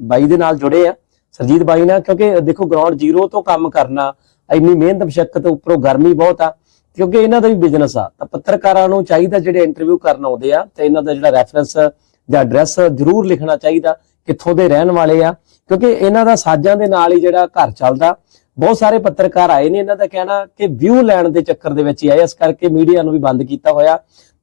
ਬਾਈ ਦੇ ਨਾਲ ਜੁੜੇ ਆ। ਸਰਜੀਤ ਬਾਈ ਨਾਲ ਕਿਉਂਕਿ ਦੇਖੋ ਗਰਾਊਂਡ ਜ਼ੀਰੋ ਤੋਂ ਕੰਮ ਕਰਨਾ ਇੰਨੀ ਮਿਹਨਤ ਮਸ਼ੱਕਤ ਉੱਪਰੋਂ ਗਰਮੀ ਬਹੁਤ ਆ, ਕਿਉਂਕਿ ਇਹਨਾਂ ਦਾ ਵੀ ਬਿਜ਼ਨਸ ਆ। ਤਾਂ ਪੱਤਰਕਾਰਾਂ ਨੂੰ ਚਾਹੀਦਾ ਜਿਹੜੇ ਇੰਟਰਵਿਊ ਕਰਨ ਆਉਂਦੇ ਆ, ਤੇ ਇਹਨਾਂ ਦਾ ਜਿਹੜਾ ਰੈਫਰੈਂਸ ਜਾਂ ਐਡਰੈਸ ਜ਼ਰੂਰ ਲਿਖਣਾ ਚਾਹੀਦਾ, ਕਿੱਥੋਂ ਦੇ ਰਹਿਣ ਵਾਲੇ ਆ। ਕਿਉਂਕਿ ਇਹਨਾਂ ਦਾ ਸਾਜ਼ਾਂ ਦੇ ਨਾਲ ਹੀ ਜਿਹੜਾ ਘਰ ਚੱਲਦਾ। ਬਹੁਤ ਸਾਰੇ ਪੱਤਰਕਾਰ ਆਏ ਨੇ ਇਹਨਾਂ ਦਾ ਕਹਿਣਾ ਕਿ ਵਿਊ ਲੈਣ ਦੇ ਚੱਕਰ ਦੇ ਵਿੱਚ ਹੀ ਆਏ, ਇਸ ਕਰਕੇ ਮੀਡੀਆ ਨੂੰ ਵੀ ਬੰਦ ਕੀਤਾ ਹੋਇਆ।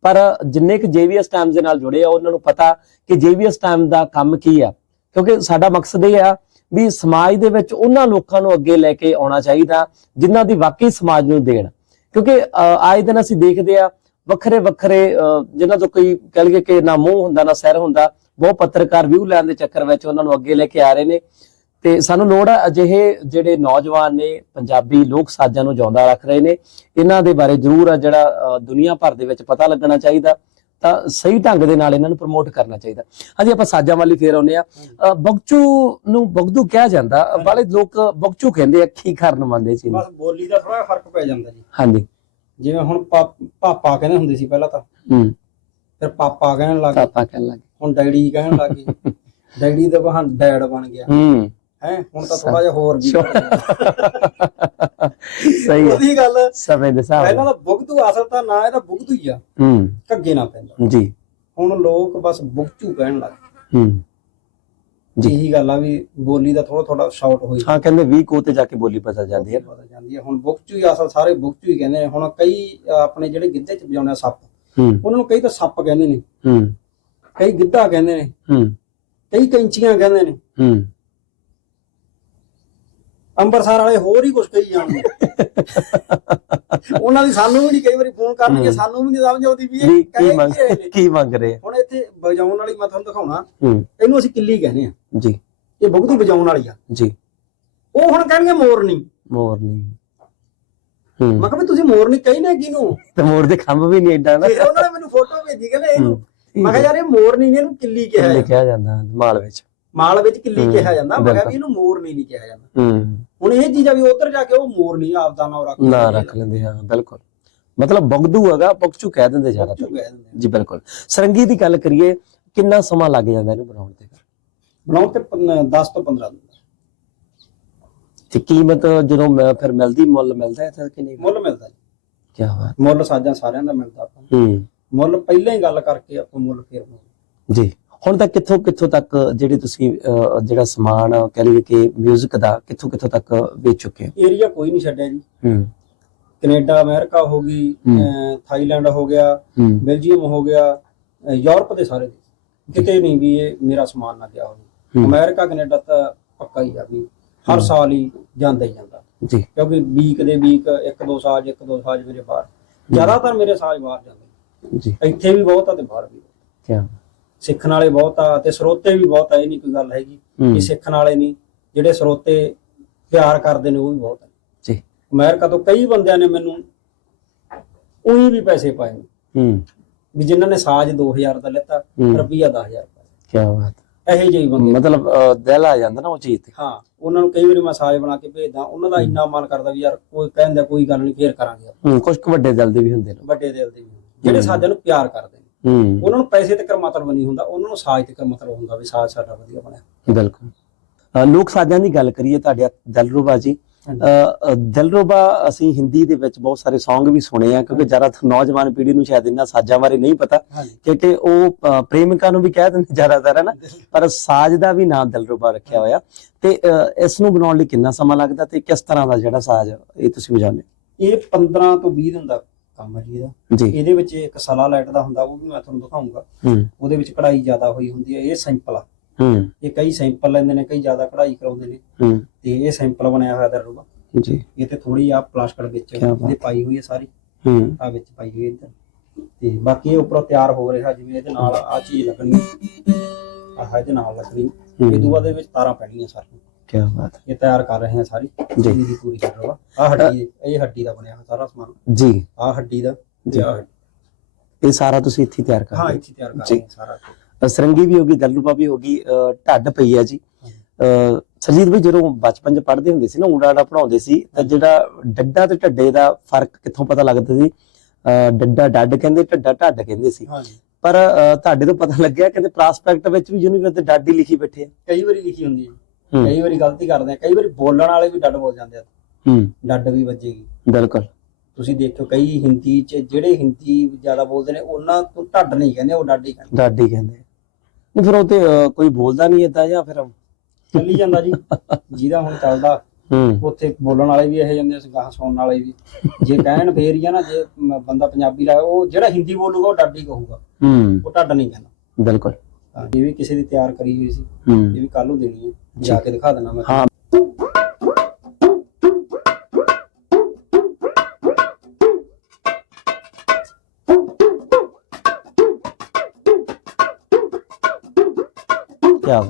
ਪਰ ਜਿੰਨੇ ਕਿ ਜੇਵੀਐਸ ਟਾਈਮਜ਼ ਦੇ ਨਾਲ ਜੁੜੇ ਆ, ਉਹਨਾਂ ਨੂੰ ਪਤਾ ਕਿ ਜੇਵੀਐਸ ਟਾਈਮ ਦਾ ਕੰਮ ਕੀ ਆ। ਕਿਉਂਕਿ ਸਾਡਾ ਮਕਸਦ ਇਹ ਆ ਵੀ ਸਮਾਜ ਦੇ ਵਿੱਚ ਉਹਨਾਂ ਲੋਕਾਂ ਨੂੰ ਅੱਗੇ ਲੈ ਕੇ ਆਉਣਾ ਚਾਹੀਦਾ ਜਿਨ੍ਹਾਂ ਦੀ ਵਾਕਈ ਸਮਾਜ ਨੂੰ ਦੇਣ। ਕਿਉਂਕਿ ਅ, ਆਏ ਦਿਨ ਅਸੀਂ ਦੇਖਦੇ ਆ ਵੱਖਰੇ ਵੱਖਰੇ ਅ, ਜਿਨ੍ਹਾਂ ਤੋਂ ਕੋਈ ਕਹਿ ਲਈਏ ਕਿ ਨਾ ਮੂੰਹ ਹੁੰਦਾ ਨਾ ਸਿਰ ਹੁੰਦਾ ਬਹੁਤ ਪੱਤਰਕਾਰ ਵਿਊ ਲੈਣ ਦੇ ਚੱਕਰ ਵਿੱਚ ਉਹਨਾਂ ਨੂੰ ਅੱਗੇ ਲੈ ਕੇ ਆ ਰਹੇ ਨੇ। ਤੇ ਸਾਨੂੰ ਲੋੜ ਹੈ ਅਜਿਹੇ ਜਿਹੜੇ ਨੌਜਵਾਨ ਨੇ ਪੰਜਾਬੀ ਲੋਕ ਸਾਜ਼ਾਂ ਨੂੰ ਜਿਉਂਦਾ ਰੱਖ ਰਹੇ ਨੇ ਇਹਨਾਂ ਦੇ ਬਾਰੇ ਜ਼ਰੂਰ ਆ ਜਿਹੜਾ ਅ, ਦੁਨੀਆ ਭਰ ਦੇ ਵਿੱਚ ਪਤਾ ਲੱਗਣਾ ਚਾਹੀਦਾ। ਤਾਂ ਸਹੀ ਢੰਗ ਦੇ ਨਾਲ ਇਹਨਾਂ ਨੂੰ ਪ੍ਰਮੋਟ ਕਰਨਾ ਚਾਹੀਦਾ। ਹਾਂਜੀ ਆਪਾਂ ਸਾਜ਼ਾਂ ਵਾਲੀ ਫੇਰ ਆਉਨੇ ਆ ਬਗਚੂ ਨੂੰ ਬਗਦੂ ਕਿਹਾ ਜਾਂਦਾ। ਵਾਲੇ ਲੋਕ ਬਗਚੂ ਕਹਿੰਦੇ ਆ ਕੀ ਕਰਨ ਮੰਨਦੇ ਸੀ ਬਸ ਬੋਲੀ ਦਾ ਥੋੜਾ ਫ਼ਰਕ ਪੈ ਜਾਂਦਾ ਜੀ। ਹਾਂਜੀ। ਜਿਵੇਂ ਹੁਣ ਪਾਪਾ ਕਹਿੰਦੇ ਹੁੰਦੇ ਸੀ ਪਹਿਲਾਂ ਤਾਂ। ਹੂੰ। ਫਿਰ ਪਾਪਾ ਕਹਿਣ ਲੱਗ ਗਏ। ਪਾਪਾ ਕਹਿਣ ਲੱਗੇ ਹੁਣ ਡੈਡੀ ਕਹਿਣ ਲੱਗ ਗਏ। ਡੈਡੀ ਦਾ ਬਹਾਨ ਡੈਡ ਬਣ ਗਿਆ। ਹੂੰ। ਹੈ ਹੁਣ ਤਾਂ ਥੋੜਾ ਜਿਹਾ ਹੋਰ ਵੀ ਸਹੀ ਹੈ। ਉਹਦੀ ਗੱਲ ਸਮੇਂ ਦੇ ਹਿਸਾਬ ਪਹਿਲਾਂ ਤਾਂ ਬੁਗਤੂ ਅਸਲ ਤਾਂ ਨਾ ਇਹਦਾ ਬੁਗਤੂ ਹੀ ਆ। ਹੂੰ। ਘੱਗੇ ਨਾ ਪੈਂਦਾ। ਜੀ। ਹੁਣ ਲੋਕ ਬਸ ਬੁਗਚੂ ਕਹਿਣ ਲੱਗ ਹੂੰ। ਜੀ। ਇਹੀ ਗੱਲ ਆ ਵੀ ਬੋਲੀ ਦਾ ਥੋੜਾ ਥੋੜਾ ਸ਼ਾਰਟ ਹੋਈ ਹਾਂ ਕਹਿੰਦੇ 20 ਕੋ ਤੇ ਜਾ ਕੇ ਬੋਲੀ ਬਦਲ ਜਾਂਦੀ ਹੈ। ਬਦਲ ਜਾਂਦੀ ਹੈ। ਹੁਣ ਬੁਗਚੂ ਹੀ ਅਸਲ ਸਾਰੇ ਬੁਗਚੂ ਹੀ ਕਹਿੰਦੇ ਨੇ। ਹੁਣ ਕਈ ਆਪਣੇ ਜਿਹੜੇ ਗਿੱਧੇ ਚ ਵਜਾਉਂਦੇ ਆ ਸੱਪ ਹੂੰ। ਉਹਨਾਂ ਨੂੰ ਕਈ ਤਾਂ ਸੱਪ ਕਹਿੰਦੇ ਨੇ। ਹੂੰ। ਕਈ ਗਿੱਧਾ ਕਹਿੰਦੇ ਨੇ। ਹੂੰ। ਕਈ ਕੈਂਚੀਆਂ ਕਹਿੰਦੇ ਨੇ। ਹੂੰ। ਅੰਮ੍ਰਿਤਸਰ ਵਾਲੇ ਹੋਰ ਹੀ ਕੁਝ ਕਹੀ ਜਾਣਗੇ। ਉਹਨਾਂ ਦੀ ਸਾਨੂੰ ਵੀ ਨਹੀਂ ਕਈ ਵਾਰੀ ਫੋਨ ਕਰਨਗੇ। ਸਾਨੂੰ ਵੀ ਨਹੀਂ ਸਮਝ ਆਉਂਦੀ ਵੀ ਇਹ ਕੀ ਮੰਗ ਕੀ ਰਹੇ ਨੇ ਕੀ ਮੰਗ ਰਹੇ? ਹੁਣ ਇੱਥੇ ਵਜਾਉਣ ਵਾਲੀ ਮੈਂ ਤੁਹਾਨੂੰ ਦਿਖਾਉਣਾ। ਇਹਨੂੰ ਅਸੀਂ ਕਿੱਲੀ ਕਹਿੰਦੇ ਆ। ਜੀ। ਇਹ ਬੁਗਤੂ ਵਜਾਉਣ ਵਾਲੀ ਆ। ਜੀ। ਉਹ ਹੁਣ ਕਹਿਣਗੇ ਮੋਰਨੀ। ਮੋਰਨੀ। ਮੈਂ ਕਿਹਾ ਵੀ ਤੁਸੀਂ ਮੋਰਨੀ ਕਹੀ ਨਾ ਕਿਹਨੂੰ? ਤੇ ਮੋਰ ਦੇ ਖੰਭ ਵੀ ਨਹੀਂ ਐਡਾ ਨਾ। ਉਹਨਾਂ ਨੇ ਮੈਨੂੰ ਫੋਟੋ ਭੇਜੀ ਕਹਿੰਦੇ ਇਹਨੂੰ। ਮੈਂ ਕਿਹਾ ਯਾਰ ਇਹ ਮੋਰਨੀ ਨੇ ਇਹਨੂੰ ਕਿੱਲੀ ਕਿਹਾ ਕਿਹਾ ਜਾਂਦਾ ਮਾਲ ਵਿੱਚ। ਮਾਲ ਵਿੱਚ ਕਿੱਲੀ ਕਿਹਾ ਜਾਂਦਾ ਮੈਂ ਕਿਹਾ। ਵੀ ਇਹਨੂੰ ਮੋਰਨੀ ਨਹੀਂ ਕਿਹਾ ਜਾਂਦਾ। ਹੂੰ। ਹੁਣ ਇਹ ਚੀਜ਼ਾਂ ਵੀ ਉਧਰ ਜਾ ਕੇ ਉਹ ਮੋਰਨੀ ਆਪਦਾ ਨਾਮ ਰੱਖ ਨਾ ਰੱਖ ਲੈਂਦੇ ਹਾਂ ਬਿਲਕੁਲ। ਮਤਲਬ ਬਗਦੂ ਹੈਗਾ ਬਗਚੂ ਕਹਿ ਦਿੰਦੇ ਜ਼ਿਆਦਾਤਰ। ਜੀ ਬਿਲਕੁਲ। ਸਰੰਗੀ ਦੀ ਗੱਲ ਕਰੀਏ ਕਿੰਨਾ ਸਮਾਂ ਲੱਗ ਜਾਂਦਾ ਇਹਨੂੰ ਬਣਾਉਣ ਤੇ? ਬਣਾਉਣ ਤੇ 10 ਤੋਂ 15 ਦਿਨ। ਤੇ ਕੀਮਤ ਜਦੋਂ ਮੈਂ ਫਿਰ ਮਿਲਦੀ ਮੁੱਲ ਮਿਲਦਾ ਤਾਂ ਕਿ ਨਹੀਂ? ਮੁੱਲ ਮਿਲਦਾ ਜੀ। ਕੀ ਬਾਤ। ਮੁੱਲ ਸਾਜਾਂ ਸਾਰਿਆਂ ਦਾ ਮਿਲਦਾ ਆਪਾਂ। ਹੂੰ। ਮੁੱਲ ਪਹਿਲਾਂ ਹੀ ਗੱਲ ਕਰਕੇ ਆਪਾਂ ਮੁੱਲ ਫੇਰ ਜੀ। ਹੁਣ ਤੱਕ ਕਿੱਥੋਂ ਕਿੱਥੋਂ ਤੱਕ ਜਿਹੜੀ ਤੁਸੀਂ ਜਿਹੜਾ ਸਮਾਨ ਕਹਿ ਲਈਏ ਕਿ 뮤직 ਦਾ ਕਿੱਥੋਂ ਕਿੱਥੋਂ ਤੱਕ ਵੇਚ ਚੁੱਕੇ ਹੋ? ਏਰੀਆ ਕੋਈ ਨਹੀਂ ਛੱਡਿਆ ਜੀ। ਹੂੰ। ਕੈਨੇਡਾ ਅਮਰੀਕਾ ਹੋ ਗਈ ਥਾਈਲੈਂਡ ਹੋ ਗਿਆ ਬੈਲਜੀਅਮ ਹੋ ਗਿਆ ਯੂਰਪ ਦੇ ਸਾਰੇ। ਕਿਤੇ ਨਹੀਂ ਵੀ ਇਹ ਮੇਰਾ ਸਮਾਨ ਨਾ ਗਿਆ ਹੋਵੇ। ਅਮਰੀਕਾ ਕੈਨੇਡਾ ਤਾਂ ਪੱਕਾ ਹੀ ਆ ਵੀ ਹਰ ਸਾਲ ਹੀ ਜਾਂਦਾ ਹੀ ਜਾਂਦਾ। ਜੀ। ਕਿਉਂਕਿ ਵੀਕ ਦੇ ਵੀਕ ਇੱਕ ਦੋ ਸਾਲ ਇੱਕ ਦੋ ਸਾਲ ਮੇਰੇ ਬਾਹਰ। ਜ਼ਿਆਦਾਤਰ ਮੇਰੇ ਸਾਲ ਬਾਹਰ ਜਾਂਦੇ। ਜੀ। ਇੱਥੇ ਵੀ ਬਹੁਤ ਆ ਤੇ ਬਾਹਰ ਵੀ। ਕੀ ਸਿੱਖਣ ਵਾਲੇ ਬਹੁਤ ਆ ਤੇ ਸਰੋਤੇ ਵੀ ਬਹੁਤ ਆ ਇਹ ਨਹੀਂ ਕੋਈ ਗੱਲ ਹੈਗੀ ਕਿ ਸਿੱਖਣ ਵਾਲੇ ਨਹੀਂ ਜਿਹੜੇ ਸਰੋਤੇ ਪਿਆਰ ਕਰਦੇ ਨੇ ਉਹ ਵੀ ਬਹੁਤ ਆ। ਜੀ। ਅਮਰੀਕਾ ਤੋਂ ਕਈ ਬੰਦਿਆਂ ਨੇ ਮੈਨੂੰ ਉਹੀ ਵੀ ਪੈਸੇ ਪਾਏ। ਹੂੰ। ਵੀ ਜਿਨ੍ਹਾਂ ਨੇ ਸਾਜ 2000 ਦਾ ਲਿੱਤਾ। ਰੁਪਈਆ 10000 ਕੀ ਬਾਤ। ਇਹੋ ਜਿਹੇ ਬੰਦੇ। ਮਤਲਬ ਦਿਲ ਆ ਜਾਂਦਾ ਨਾ ਉਹ ਚੀਜ਼ ਤੇ। ਹਾਂ ਉਹਨਾਂ ਨੂੰ ਕਈ ਵਾਰੀ ਮੈਂ ਸਾਜ ਬਣਾ ਕੇ ਭੇਜਦਾ ਉਹਨਾਂ ਦਾ ਇੰਨਾ ਮਨ ਕਰਦਾ ਵੀ ਯਾਰ ਕੋਈ ਕਹਿੰਦਾ ਕੋਈ ਗੱਲ ਨਹੀਂ ਫੇਰ ਕਰਾਂਗੇ। ਹੂੰ ਕੁਝ ਵੱਡੇ ਦਿਲ ਦੇ ਵੀ ਹੁੰਦੇ ਨੇ। ਵੱਡੇ ਦਿਲ ਦੇ ਵੀ ਜਿਹੜੇ ਸਾਜਾਂ ਨੂੰ ਪਿਆਰ ਕਰਦੇ ਉਹਨਾਂ ਨੂੰ ਪੈਸੇ ਤੱਕ ਮਤਲਬ ਨਹੀਂ ਹੁੰਦਾ ਉਹਨਾਂ ਨੂੰ ਸਾਜ ਤੱਕ ਮਤਲਬ ਹੁੰਦਾ ਵੀ ਸਾਜ ਸਾਡਾ ਵਧੀਆ ਬਣਿਆ। ਬਿਲਕੁਲ। ਲੋਕ ਸਾਜ਼ਾਂ ਦੀ ਗੱਲ ਕਰੀਏ ਤੁਹਾਡੇ ਦਿਲਰੂਬਾ ਜੀ ਦਿਲਰੂਬਾ ਅਸੀਂ ਹਿੰਦੀ ਦੇ ਵਿੱਚ ਬਹੁਤ ਸਾਰੇ Song ਵੀ ਸੁਣੇ ਆ ਕਿਉਂਕਿ ਜ਼ਿਆਦਾਤਰ ਨੌਜਵਾਨ ਪੀੜ੍ਹੀ ਨੂੰ ਸ਼ਾਇਦ ਇਹਨਾਂ ਸਾਜ਼ਾਂ ਬਾਰੇ ਨਹੀਂ ਪਤਾ ਕਿਉਂਕਿ ਉਹ ਪ੍ਰੇਮਿਕਾ ਨੂੰ ਵੀ ਕਹਿ ਦਿੰਦੇ ਜ਼ਿਆਦਾਤਰ ਹੈ ਨਾ ਪਰ ਸਾਜ਼ ਦਾ ਵੀ ਨਾਮ ਦਿਲਰੂਬਾ ਰੱਖਿਆ ਹੋਇਆ। ਤੇ ਇਸ ਨੂੰ ਬਣਾਉਣ ਲਈ ਕਿੰਨਾ ਸਮਾਂ ਲੱਗਦਾ ਤੇ ਕਿਸ ਤਰ੍ਹਾਂ ਦਾ ਜਿਹੜਾ ਸਾਜ਼ ਇਹ ਤੁਸੀਂ ਵਜਾਉਂਦੇ ਇਹ 15 ਤੋਂ 20 ਦਿਨ ਦਾ ਕੰਮ ਹੈ ਜੀ ਇਹਦਾ। ਜੀ। ਇਹਦੇ ਵਿੱਚ ਇੱਕ ਸਲਾ ਲਾਈਟ ਦਾ ਹੁੰਦਾ ਉਹ ਵੀ ਮੈਂ ਤੁਹਾਨੂੰ ਦਿਖਾਉਂਗਾ। ਹੂੰ। ਉਹਦੇ ਵਿੱਚ ਕਢਾਈ ਜ਼ਿਆਦਾ ਹੋਈ ਹੁੰਦੀ ਹੈ ਇਹ ਸਿੰਪਲ ਆ। ਹੂੰ। ਇਹ ਕਈ ਸਿੰਪਲ ਲੈਂਦੇ ਨੇ ਕਈ ਜ਼ਿਆਦਾ ਕਢਾਈ ਕਰਾਉਂਦੇ ਨੇ। ਹੂੰ। ਤੇ ਇਹ ਸਿੰਪਲ ਬਣਿਆ ਹੋਇਆ ਦਰੂਬਾ ਜੀ। ਇਹ ਤੇ ਥੋੜੀ ਆ ਪਲਾਸਟਿਕ ਵਿੱਚ ਕਿਆ ਬਾਤ। ਇਹਦੇ ਪਾਈ ਹੋਈ ਹੈ ਸਾਰੀ। ਹੂੰ। ਆ ਵਿੱਚ ਪਾਈ ਹੋਈ ਹੈ ਇੱਧਰ। ਤੇ ਬਾਕੀ ਇਹ ਉੱਪਰੋਂ ਤਿਆਰ ਹੋ ਰਿਹਾ ਜਿਵੇਂ ਇਹਦੇ ਨਾਲ ਆ ਚੀਜ਼ ਲੱਗਣੀ। ਆਹ ਇਹਦੇ ਨਾਲ ਲੱਗਣੀ। ਇਹ ਦੂਆ ਦੇ ਵਿੱਚ ਤਾਰਾਂ ਪੈਣੀਆਂ ਸਾਰੀਆਂ। ਕੀ ਬਾਤ ਇਹ ਤਿਆਰ ਕਰ ਰਹੇ ਹਾਂ ਸਾਰੀ। ਜੀ। ਇਹਦੀ ਪੂਰੀ ਕਰ ਰਹਾ ਆ ਹੱਡੀ ਇਹ ਹੱਡੀ ਦਾ ਬਣਿਆ ਹੋਇਆ ਸਾਰਾ ਸਮਾਨ। ਜੀ। ਆ ਹੱਡੀ ਦਾ ਜੀ। ਇਹ ਸਾਰਾ ਤੁਸੀਂ ਇੱਥੇ ਹੀ ਤਿਆਰ ਹਾਂ ਕਰਦੇ ਇੱਥੇ ਤਿਆਰ ਕਰ। ਰਹੇ ਹਾਂ ਸਾਰਾ। ਹੋ ਸਰੰਗੀ ਵੀ ਹੋਗੀ ਦਲਰੂਬਾ ਵੀ ਹੋਗੀ ਢੱਡ ਪਈ ਆ ਜੀ। ਸਰਜੀਤ ਵੀ ਜਦੋਂ ਬਚਪਨ ਚ ਪੜ੍ਹਦੇ ਹੁੰਦੇ ਸੀ ਨਾ ਊੜਾ ਪੜਾਉਂਦੇ ਸੀ ਤਾਂ ਜਿਹੜਾ ਡੱਡਾ ਤੇ ਢੱਡੇ ਦਾ ਫ਼ਰਕ ਕਿੱਥੋਂ ਪਤਾ ਲੱਗਦਾ ਸੀ? ਡੱਡਾ ਡੱਡ ਕਹਿੰਦੇ ਢੱਡਾ ਢੱਡ ਕਹਿੰਦੇ ਸੀ। ਪਰ ਤੁਹਾਡੇ ਤੋਂ ਪਤਾ ਲੱਗਿਆ ਕਹਿੰਦੇ ਪ੍ਰਾਸਪੈਕਟ ਵਿੱਚ ਵੀ ਯੂਨੀਵਰਸਿਟੀ ਡੱਡ ਹੀ ਲਿਖੀ ਬੈਠੇ ਆ। ਕਈ ਵਾਰੀ ਲਿਖੀ ਹੁੰਦੀ ਹੈ ਹੂੰ। ਕਈ ਵਾਰੀ ਗਲਤੀ ਕਰਦੇ ਆ ਕਈ ਵਾਰੀ ਬੋਲਣ ਵਾਲੇ ਵੀ ਡੱਡ ਬੋਲ ਜਾਂਦੇ ਆ। ਹੂੰ। ਡੱਡ ਵੀ ਵੱਜੇਗੀ। ਬਿਲਕੁਲ। ਤੁਸੀਂ ਦੇਖਿਓ ਕਈ ਹਿੰਦੀ ਚ ਜਿਹੜੇ ਹਿੰਦੀ ਜ਼ਿਆਦਾ ਬੋਲਦੇ ਨੇ ਉਹਨਾਂ ਤੋਂ ਢੱਡ ਨਹੀਂ ਕਹਿੰਦੇ ਉਹ ਡੱਡ ਹੀ ਕਹਿੰਦੇ। ਡੱਡ ਹੀ ਕਹਿੰਦੇ। ਨਹੀਂ ਫਿਰ ਉਹ ਤੇ ਅਹ, ਕੋਈ ਬੋਲਦਾ ਨਹੀਂ ਏਦਾਂ ਜਾਂ ਫਿਰ? ਚੱਲੀ ਜਾਂਦਾ ਜੀ। ਜਿਹਦਾ ਹੁਣ ਚੱਲਦਾ ਹੂੰ। ਉੱਥੇ ਬੋਲਣ ਵਾਲੇ ਵੀ ਇਹ ਜਾਂਦੇ ਸੀ ਗਾਹ ਸੁਣਨ ਵਾਲੇ ਵੀ। ਜੇ ਕਹਿਣ ਫੇਰ ਹੀ ਆ ਨਾ ਜੇ ਮ- ਬੰਦਾ ਪੰਜਾਬੀ ਦਾ ਉਹ ਜਿਹੜਾ ਹਿੰਦੀ ਬੋਲੂਗਾ ਉਹ ਡੱਡ ਹੀ ਕਹੂਗਾ। ਹੂੰ। ਉਹ ਢੱਡ ਨਹੀਂ ਕਹਿੰਦਾ। ਬਿਲਕੁਲ। ਹਾਂ, ਇਹ ਵੀ ਕਿਸੇ ਦੀ ਤਿਆਰ ਕਰੀ ਹੋਈ ਸੀ। ਇਹ ਹੂੰ ਵੀ ਕੱਲ ਨੂੰ ਦੇਣੀ ਹੈ। ਜਾ ਕੇ ਦਿਖਾ ਦੇਣਾ ਮੈਂ। ਹਾਂ। ਕਿਆ।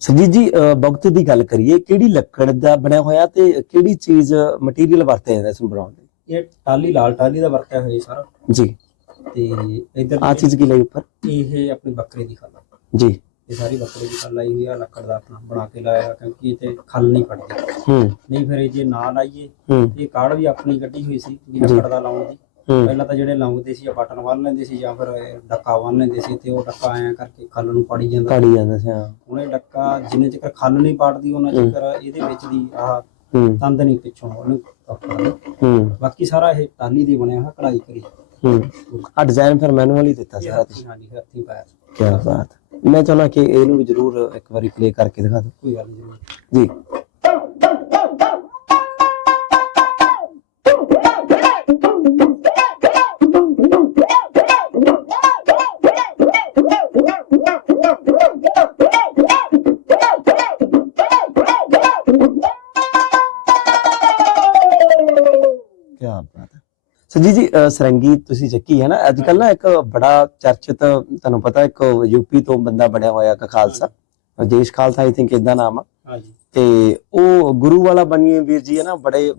ਸੰਜੀਤ ਜੀ ਵਕਤ ਦੀ ਗੱਲ ਕਰੀਏ ਕਿਹੜੀ ਲੱਕੜ ਦਾ ਬਣਿਆ ਹੋਇਆ ਤੇ ਕਿਹੜੀ ਚੀਜ਼ ਮਟੀਰੀਅਲ ਵਰਤਿਆ ਜਾਂਦਾ ਇਸ ਨੂੰ ਬਣਾਉਣ ਲਈ? ਇਹ ਟਾਲੀ ਲਾਲ ਟਾਲੀ ਦਾ ਵਰਤਿਆ ਹੋਇਆ ਜੀ ਸਾਰਾ। ਜੀ। ਤੇ ਇਧਰ ਆ ਚੀਜ਼ ਕੀ ਲਈ ਉੱਪਰ? ਇਹ ਆਪਣੀ ਬੱਕਰੇ ਦੀ ਖੱਲ। ਜੀ। ਇਹ ਸਾਰੀ ਬੱਕਰੇ ਦੀ ਖੱਲ ਆਈ ਹੋਈ ਆ ਲੱਕੜ ਦਾ ਆਪਣਾ ਬਣਾ ਕੇ ਲਾਇਆ ਕਿਉਂਕਿ ਇਹ ਤੇ ਖੱਲ ਨਹੀਂ ਪੜਦੀ ਹੂੰ। ਨਹੀਂ ਫਿਰ ਇਹ ਜੇ ਨਾ ਲਾਈਏ ਹੂੰ। ਇਹ ਕਾਰਡ ਵੀ ਆਪਣੀ ਕੱਢੀ ਹੋਈ ਸੀ ਲੱਕੜ ਦਾ ਲਾਉਣ ਦੀ। ਹੂੰ। ਪਹਿਲਾਂ ਤਾਂ ਜਿਹੜੇ ਲਾਉਂਦੇ ਸੀ ਜਾਂ ਬਟਨ ਬੰਨ ਲੈਂਦੇ ਸੀ ਜਾਂ ਫਿਰ ਇਹ ਡੱਕਾ ਬੰਨ ਲੈਂਦੇ ਸੀ ਤੇ ਉਹ ਡੱਕਾ ਐਂ ਕਰਕੇ ਖੱਲ ਨੂੰ ਪਾੜੀ ਜਾਂਦਾ ਕਾੜੀ ਜਾਂਦਾ ਸੀ ਹਾਂ। ਹੁਣ ਇਹ ਡੱਕਾ ਜਿੰਨੇ ਚਿਰ ਖੱਲ ਨਹੀਂ ਪਾੜਦੀ ਉਹਨਾਂ ਚਿਰ ਇਹਦੇ ਵਿੱਚ ਦੀ ਆਹ ਹੂੰ। ਤੰਦ ਨਹੀਂ ਪਿੱਛੋਂ ਉਹਨੂੰ ਕੱਪੜਾ ਹੂੰ। ਬਾਕੀ ਸਾਰਾ ਇਹ ਟਾਲੀ ਦੀ ਬਣਿਆ ਹੋਇਆ ਕਢਾਈ ਕਰੀ। ਹੂੰ। ਆ ਡਿਜ਼ਾਈਨ ਫਿਰ ਮੈਨੂਅਲੀ ਦਿੱਤਾ ਸਾਰਾ ਹੱਥੀਂ ਹਾਂਜੀ ਹੱਥੀਂ ਪਾਇਆ ਕੀ ਬਾਤ। ਮੈਂ ਚਾਹੁੰਦਾ ਕਿ ਇਹਨੂੰ ਵੀ ਜ਼ਰੂਰ ਇੱਕ ਵਾਰੀ ਪਲੇ ਕਰਕੇ ਦਿਖਾ ਦਿਓ ਕੋਈ ਗੱਲ ਨਹੀਂ ਜੀ। ਸੰਜੀ ਜੀ ਅਹ ਸਰੰਗੀ ਤੁਸੀਂ ਚੱਕੀ ਹੈ ਨਾ? ਅੱਜ ਕੱਲ ਨਾ ਇੱਕ ਬੜਾ ਚਰਚਿਤ ਤੁਹਾਨੂੰ ਪਤਾ ਇੱਕ ਯੂਪੀ ਤੋਂ ਬੰਦਾ ਬਣਿਆ ਹੋਇਆ ਇੱਕ ਖਾਲਸਾ। ਦੇਸ਼ ਖਾਲਸਾ ਆਈ ਥਿੰਕ ਇਦਾਂ ਨਾਮ ਆ। ਹਾਂਜੀ। ਤੇ ਉਹ ਗੁਰੂ ਵਾਲਾ ਬਣੀਏ ਵੀਰ ਜੀ ਹੈ ਨਾ ਬੜੇ